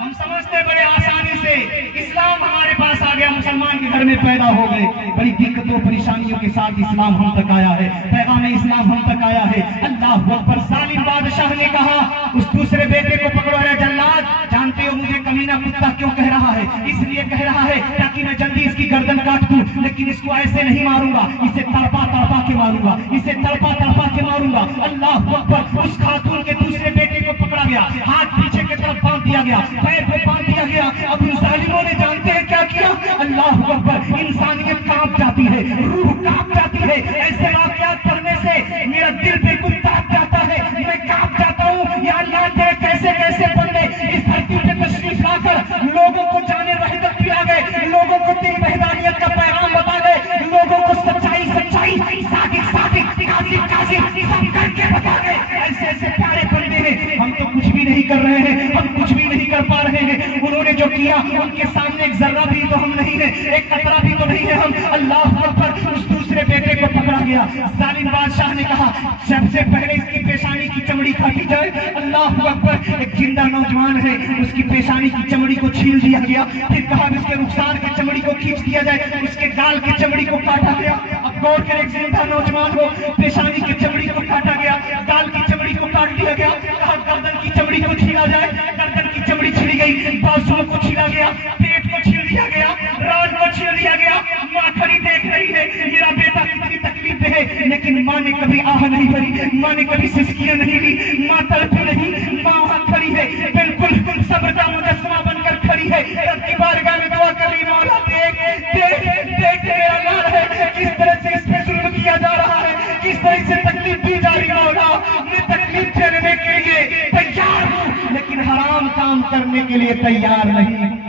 हम समझते हैं बड़े आसानी से इस्लाम हमारे पास आ गया, मुसलमान के घर में पैदा हो गए, बड़ी दिक्कतों परेशानियों के साथ इस्लाम हम तक आया है, पैगाम इस्लाम हम तक आया है। अल्लाह अकबर। जालिम बादशाह ने कहा, उस दूसरे बेटे को पकड़ो, रे जल्लाद, जानते हो मुझे कमीना कुत्ता क्यों कह रहा है? इसलिए कह रहा है ताकि मैं जल्दी इसकी गर्दन काट दूं, लेकिन इसको ऐसे नहीं मारूंगा, इसे तड़पा तड़पा के मारूंगा, इसे तड़पा तड़पा के मारूंगा। अल्लाह अकबर। उस खातून के दूसरे बेटे को पकड़ा गया, हाथ पीछे की तरफ बांध दिया गया, पैर पे बांध दिया गया। अब उन जालिमों ने जानते हैं क्या किया? अल्लाह अकबर। इंसानियत कांप जाती है, रूह कांप जाती है। ऐसे वाक़यात पढ़ने से मेरा दिल बिल्कुल कांप जाता है, मैं कांप जाता हूँ। या अल्लाह तेरे कैसे कैसे बंदे इस धरती पे तशरीफ लाकर लोगों को जाने वहीदत पिला गए, लोगों को तेरी वहदानियत का पैगाम बता गए, लोगों को सच्चाई सच्चाई, सादिक सादिक, काज़िब काज़िब सब करके बता गए। ऐसे ऐसे प्यारे बंदे हैं, हम तो कुछ भी नहीं कर रहे हैं, हम कुछ भी नहीं कर पा रहे हैं। उन्होंने जो किया उनके सामने एक जर्रा भी तो हम नहीं है, एक कतरा भी तो नहीं है हम। अल्लाह अकबर। उस दूसरे बेटे को पकड़ा गया। गया। जालिम बादशाह ने कहा सबसे पहले इसकी पेशानी की चमड़ी काटी जाए। अल्लाह अकबर। एक जिंदा नौजवान है, उसकी पेशानी की चमड़ी को छील दिया गया। फिर कहा उसके रुखसार की चमड़ी को खींच दिया जाए, उसके गाल की चमड़ी को काटा गया। अब गौर करें, जिंदा नौजवान हो, पेशानी की चमड़ी को काटा गया, गाल की चमड़ी को काट दिया गया। कहा गर्दन की चमड़ी को छीला जाए, गर्दन की चमड़ी छिली गई, बाजुओं को छीला गया, पेट को छील दिया गया, राज को छील दिया गया। माँ खड़ी देख रही है मेरा बेटा कितनी तकलीफ में है, लेकिन माँ ने कभी आह नहीं भरी, माँ ने कभी सिसकियां नहीं ली, माँ तड़पी नहीं। माँ वहां खड़ी है, बिल्कुल सब्र का मुजस्समा बनकर खड़ी है। रब की बारगाह में दुआ कर रही, मौला देख देख देख मेरा लाल है, किस तरह से इस पे जुल्म किया जा रहा है, किस तरह से तकलीफ दी जा रही है। मौला मैं तकलीफ झेलने के लिए तैयार हूँ, लेकिन हराम काम करने के लिए तैयार नहीं।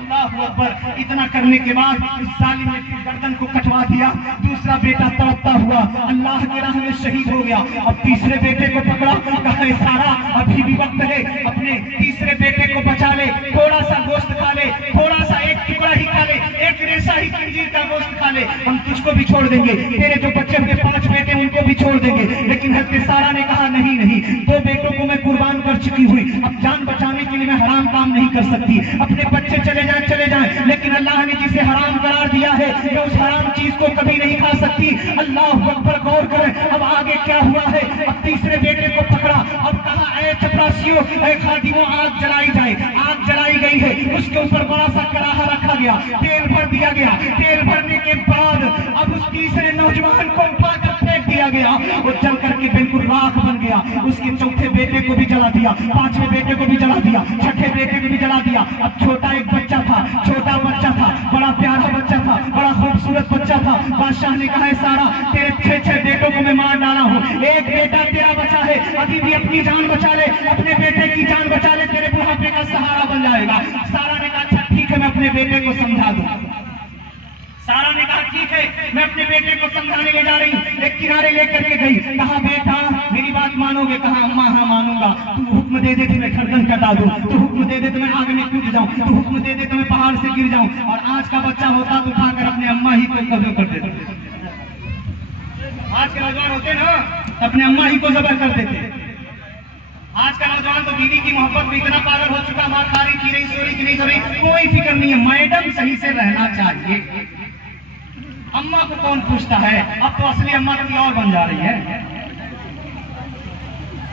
अल्लाहु अकबर। इतना करने के बाद इस जालिम ने गर्दन को कटवा दिया। दूसरा बेटा तड़पता हुआ अल्लाह के राह में शहीद हो गया। अब तीसरे बेटे को पकड़ा, कहा सारा अभी भी वक्त है, अपने तीसरे बेटे को बचा ले, थोड़ा सा गोश्त खा ले, थोड़ा सा एक टुकड़ा ही खा ले, एक रेशा ही खंजीर का गोश्त खा ले, हम तुझको भी छोड़ देंगे, तेरे जो बच्चे हुए 5 बेटे उनको भी छोड़ देंगे। लेकिन हज़रत सारा ने कहा नहीं नहीं, 2 बेटों को मैं कुर्बान कर चुकी हुई, अब जान बचाने के लिए मैं हराम काम नहीं कर सकती। अपने बच्चे चले जाएं, लेकिन अल्लाह ने जिसे हराम करार दिया है मैं उस हराम चीज को कभी नहीं खा सकती। अल्लाह अकबर। गौर करें अब आगे क्या हुआ है। अब तीसरे बेटे को पकड़ा, अब कहा ऐ चपरासियों, ऐ खादिमों, आग जलाई जाए। आग जलाई गई है, उसके ऊपर बड़ा सा कड़ाहा रखा गया, तेल भर दिया गया। तेल भरने के बाद अब उस तीसरे नौजवान को उठाकर फेंक दिया गया, वो जल करके बिल्कुल राख बन गया। उसके चौथे बेटे को भी जला दिया, 5वें बेटे को भी जला दिया, 6ठे बेटे को भी जला दिया। अब छोटा एक बच्चा था, छोटा बच्चा था, बड़ा प्यारा बच्चा था, बड़ा खूबसूरत बच्चा था। बादशाह ने कहा सारा तेरे 6 बेटों को मैं मार डाला हूँ, एक बेटा तेरा बचा है, अभी भी अपनी जान बचा ले, अपने बेटे की जान बचा ले, तेरे बुढ़ापे का सहारा बन जाएगा। सारा ने कहा अच्छा ठीक है, मैं अपने बेटे को समझा दूं। सारा ने कहा ठीक है, मैं अपने बेटे को समझाने ले जा रही हूँ। एक किनारे लेकर के गई, कहा बेटा मेरी बात मानोगे? कहा अम्मा हाँ मानूंगा। तू हुक्म दे दे तो मैं गर्दन कटा दूं, तू हुक्म दे दे तो मैं आग में कूद जाऊं, तू हुक्म दे दे तो मैं पहाड़ से गिर जाऊं। और आज का बच्चा होता तो उठाकर अपने अम्मा ही को कब्र कर देते। आज के नौजवान होते ना अपने अम्मा ही को जबर कर देते। आज का नौजवान तो बीवी की मोहब्बत में इतना पागल हो चुका, माँ खा रही पी रही सो रही कि नहीं सो रही कोई फिक्र नहीं है, मैडम सही से रहना चाहिए। अम्मा को कौन पूछता है? अब तो असली अम्मा कोई और बन जा रही है।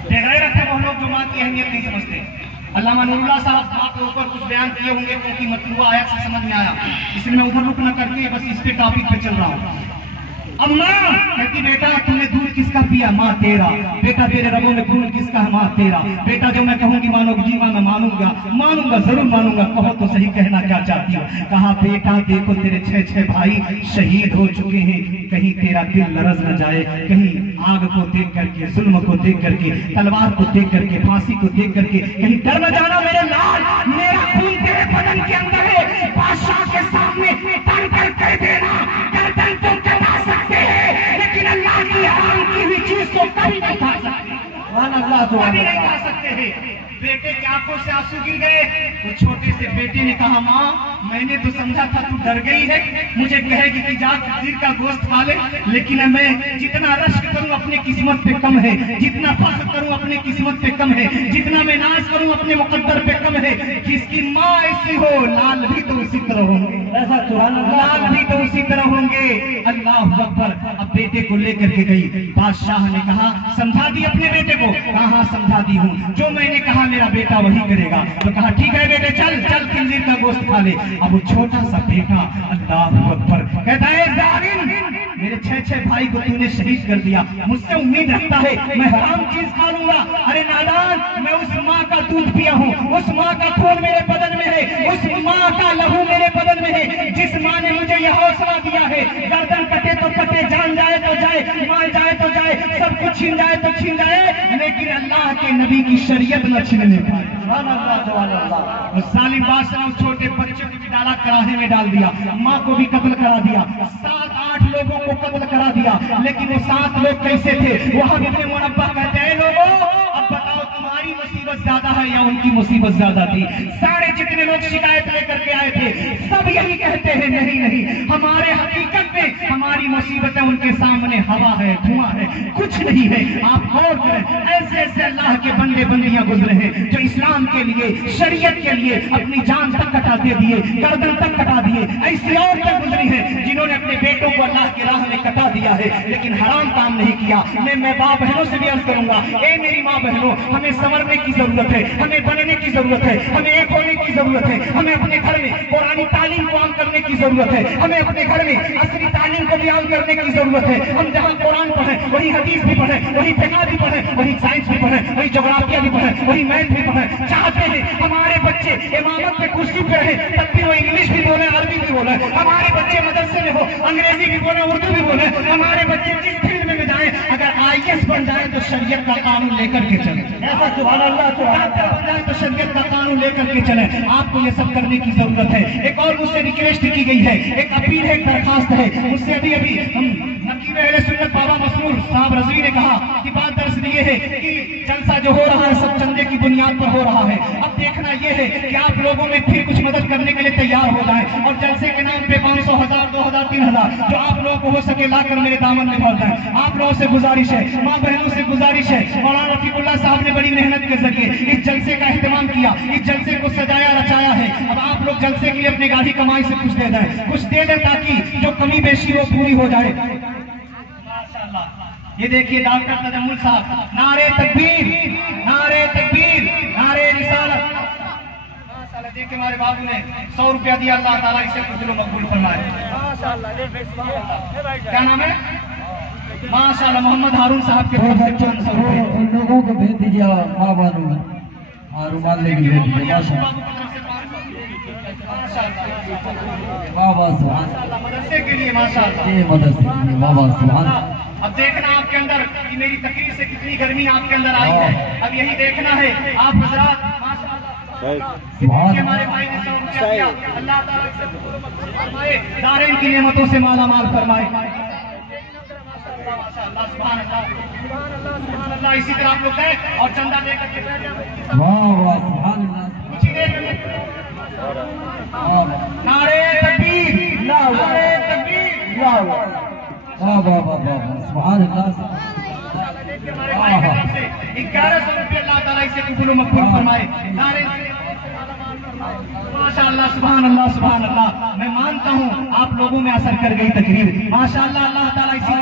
देख रहे रहते वो लोग जो माँ की अहमियत नहीं समझते। अल्लामा नूरुल्लाह साहब माँ के ऊपर कुछ बयान किए होंगे, क्योंकि मतलूबा आयत से समझ में आया, इसलिए मैं उधर रुक न करके बस इस पे टॉपिक पे चल रहा हूँ। अम्मा कहती बेटा तूने दूध किसका पिया? माँ तेरा। बेटा तेरे रगों में खून किसका है? माँ तेरा। बेटा जो मैं कहूंगी मानोगी? जी माँ मैं मानूंगा, मानूंगा जरूर मानूंगा। कहो तो सही, कहना क्या चाहती हो? कहा बेटा देखो तेरे 6 भाई शहीद हो चुके हैं, कहीं तेरा दिल लरज न जाए, कहीं आग को देख करके, जुल्म को देख करके, तलवार को देख करके, फांसी को देख करके कहीं डर न जाना मेरे लाल, मेरा खून तेरे बदन के अंदर है। बादशाह के सामने तन कर देना, गर्दन तुम कटा सकते हैं, लेकिन अल्लाह की हराम की हुई चीज को कभी नहीं खा सकते, कभी नहीं खा सकते हैं। बेटे की आंखों से आंसू गिर गए। वो छोटे से बेटे ने कहा माँ मैंने तो समझा था तू डर गई है, मुझे कहेगी कि जा खंजीर का गोश्त खा ले, लेकिन मैं जितना रश्क करूं अपनी किस्मत पे कम है, जितना फख्र करूं अपनी किस्मत पे कम है, जितना मैं नाज करूं अपने मुकद्दर पे कम है। जिसकी माँ ऐसी हो लाल भी तो उसी तरह होंगे, ऐसा लाल भी तो उसी तरह होंगे। अल्लाह अकबर। अब बेटे को लेकर के गई, बादशाह ने कहा समझा दी अपने बेटे को? कहा समझा दी हूँ, जो मैंने कहा मेरा बेटा वही करेगा। तो कहा ठीक है बेटे चल चल खंजीर का गोश्त खा ले। अब वो छोटा सा बेटा अल्लाह अकबर कहता है जालिम मेरे 6 भाई को तूने शहीद कर दिया, मुझसे उम्मीद रखता है मैं हराम चीज खा लूंगा। अरे नादान, मैं उस माँ का दूध पिया हूँ, उस माँ का खून मेरे बदन में है, उस माँ का लहू मेरे बदन में है, जिस माँ ने मुझे यह हौसला दिया है। गर्दन कटे तो कटे, जान जाए तो जाए, माल जाए तो जाए, सब कुछ छीन जाए तो छीन जाए, लेकिन अल्लाह के नबी की शरीयत न छीनने पाए। जालिम बादशाह उस छोटे बच्चे को भी डाला, कराहे में डाल दिया, माँ को भी कत्ल करा दिया, 7-8 लोगों को कत्ल करा दिया। लेकिन वो 7 लोग कैसे थे? वहां इब्न मुनब्बह कहते हैं लोगों अब बताओ तुम्हारी मुसीबत ज्यादा है या उनकी मुसीबत ज्यादा थी। सारे जितने लोग शिकायत लेकर के आए थे सब यही कहते हैं नहीं नहीं, हमारे हकीकत में हमारी मुसीबतें उनके सामने हवा है, धुआं है, कुछ नहीं है। आप गौर करें, ऐसे ऐसे अल्लाह के बंदे बंदियां गुजरे हैं जो इस्लाम के लिए, शरीयत के लिए अपनी जान तक कटा दे दिए, गर्दन तक कटा दिए। ऐसी औरतें गुजरी हैं जिन्होंने अपने बेटों को अल्लाह की राह में कटा दिया है लेकिन हराम काम नहीं किया। मैं माँ बहनों से भी अर्ज करूंगा, ए मेरी माँ बहनों, हमें संवरने की जरूरत है, हमें बनने की जरूरत है, हमें एक होने की जरूरत है, हमें अपने घर में कुरानी तालीम को आम करने की जरूरत है, हमें अपने घर में असली तालीम को भी आम करने की जरूरत है। हम जहाँ कुरान पढ़े वही हदीस भी पढ़े, वही फिक़ह भी पढ़े, वही साइंस भी पढ़े, वही जोग्राफिया भी पढ़े, वही मैथ भी पढ़े। चाहते हैं हमारे बच्चे इमामत पे कुर्सी पे रहे तब भी वो इंग्लिश भी बोले, अरबी भी बोले, हमारे बच्चे मदरसे में हो अंग्रेजी भी बोले, उर्दू भी बोले, हमारे बच्चे जिस फील्ड में भी जाए अगर IAS बन जाए तो शरीयत का कानून लेकर के चले, ऐसा सुभान अल्लाह, डॉक्टर बन जाए तो शरीयत का कानून लेकर के चले। आपको ये सब करने की जरूरत है। एक और मुझसे रिक्वेस्ट की गई है, एक अपील है, एक दरखास्त है मुझसे। अभी नकीब अहले सुन्नत बाबा मसरूर साहब रज़वी ने कहा कि बात दर्ज ये है कि जलसा जो हो रहा है सब चंदे की बुनियाद पर हो रहा है। अब देखना ये है कि आप लोगों में फिर कुछ मदद करने के लिए तैयार हो जाए और जलसे के नाम पे 500, 1000, 2000, 3000 जो आप लोगों को हो सके लाकर मेरे दामन में भर जाए। आप लोगों से गुजारिश है, माँ बहनों से गुजारिश है, मौलाना रफीकुल्लाह साहब ने बड़ी मेहनत के जरिए इस जलसे का एहतमाम किया, इस जलसे को सजाया रचाया है। अब आप लोग जलसे के लिए अपनी गाड़ी कमाई से कुछ दे दें, कुछ दे दें ताकि जो कमी बेशी वो पूरी हो जाए। ये देखिए डॉक्टर तजम्मुल साहब, नारे तकबीर, नारे तकबीर, नारे रिसालत। माशाल्लाह, देखिए हमारे बाबू ने 100 रुपया दिया, अल्लाह ताला इसे कुछ मकबूल फरमाए। क्या नाम है? माशाल्लाह, मोहम्मद हारून साहब के तरफ से 500 रुपये उन लोगों को भेज दीजिए, माँ बानू में रुमाल लेके भेज दीजिए। माशाल्लाह, मदरसे के लिए माशाल्लाह, ये मदरसे के लिए माशाल्लाह। अब देखना आपके अंदर कि मेरी तकरीर से कितनी गर्मी आपके अंदर आई है। अब यही देखना है आप हजरात, माशाअल्लाह हमारे भाई ने 100 रुपया दिया, अल्लाह ताला इसे मकबूल फरमाए, दारेन की नेमतों से माला माल फरमाए। माशाअल्लाह, सुभान अल्लाह, सुभान अल्लाह, सुभान अल्लाह। इसी तरह आप लोग गए और चंदा लेकर के बैठ जाए। वाह वाह, सुभान अल्लाह। कुछ ही देर में नारे तकबीर, नारे तकबीर, वाह वाह वाह वाह वाह, सुभान अल्लाह। 1100 रुपये अल्लाह ताला इसे कबूल मकबूल फरमाए। नारे माशाअल्लाह, सुभान अल्लाह, सुभान अल्लाह। मैं मानता हूँ आप लोगों में असर कर गई तकरीर, माशाअल्लाह। अल्लाह ताला इसी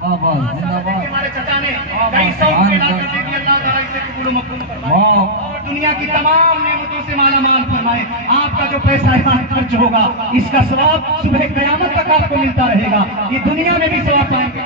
हमारे चचा ने कई 100 रुपये लाकर दे दिए, अल्लाह ताला इसे कबूल मकबूल फरमाए और दुनिया की तमाम नेमतों से माला माल फरमाए। आपका जो पैसा यहाँ खर्च होगा इसका सवाब सुबह क़यामत तक आपको मिलता रहेगा, ये दुनिया में भी सवाब पाएंगे।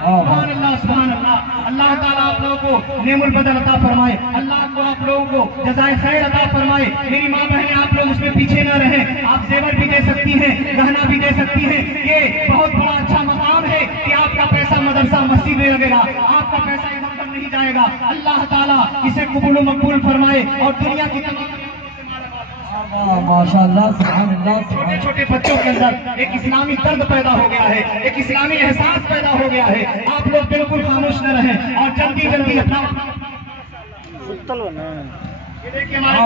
सुभान अल्लाह, सुभान अल्लाह। अल्लाह ताला आप लोगों को नेमुल बदल अता फरमाए, अल्लाह को आप लोगों को जज़ाए खैर अता फरमाए। मेरी माँ बहनें, आप लोग उसमें पीछे न रहें, आप जेवर भी दे सकती हैं, गहना भी दे सकती हैं। ये बहुत बड़ा अच्छा मकाम है कि आपका पैसा मदरसा मस्जिद में लगेगा, आपका पैसा इधर उधर नहीं जाएगा। अल्लाह ताला इसे कबूल मकबूल फरमाए और दुनिया की तमाम माशाअल्लाह, सुभान अल्लाह। छोटे छोटे बच्चों के अंदर एक इस्लामी दर्द पैदा हो गया है, एक इस्लामी एहसास पैदा हो गया है। आप लोग बिल्कुल खामोश न रहें और जल्दी जल्दी अपना ये देखिए हमारे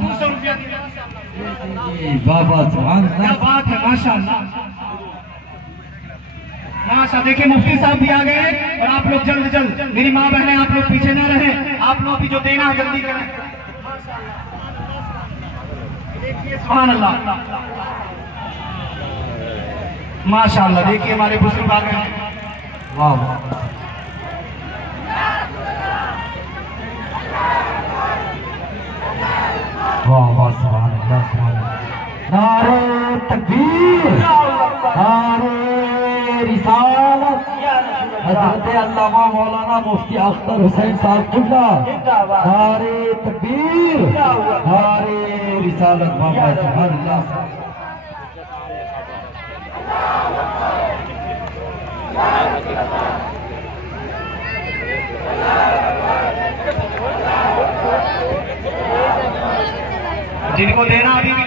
200 रुपया बाबा, सुभान क्या अल्लाह। बात है, माशाअल्लाह, माशाअल्लाह। देखिए मुफ्ती साहब भी आ गए हैं और आप लोग जल्द जल्द, मेरी माँ बहनें आप लोग पीछे न रहें, आप लोग भी जो देना है जल्दी करें। सुभान अल्लाह, माशाअल्लाह। देखिए हमारे बुजुर्ग आ गए हैं, वाह वाह वाह वाह, सुभान अल्लाह, सुभान अल्लाह। नारे तकबीर, नारे रिसालत। हजरत अल्लामा मौलाना मुफ्ती अख्तर हुसैन साहब किबला, नारे तकबीर, नारे रिसालत। बाबा, सुभान अल्लाह। जिनको देना अभी भी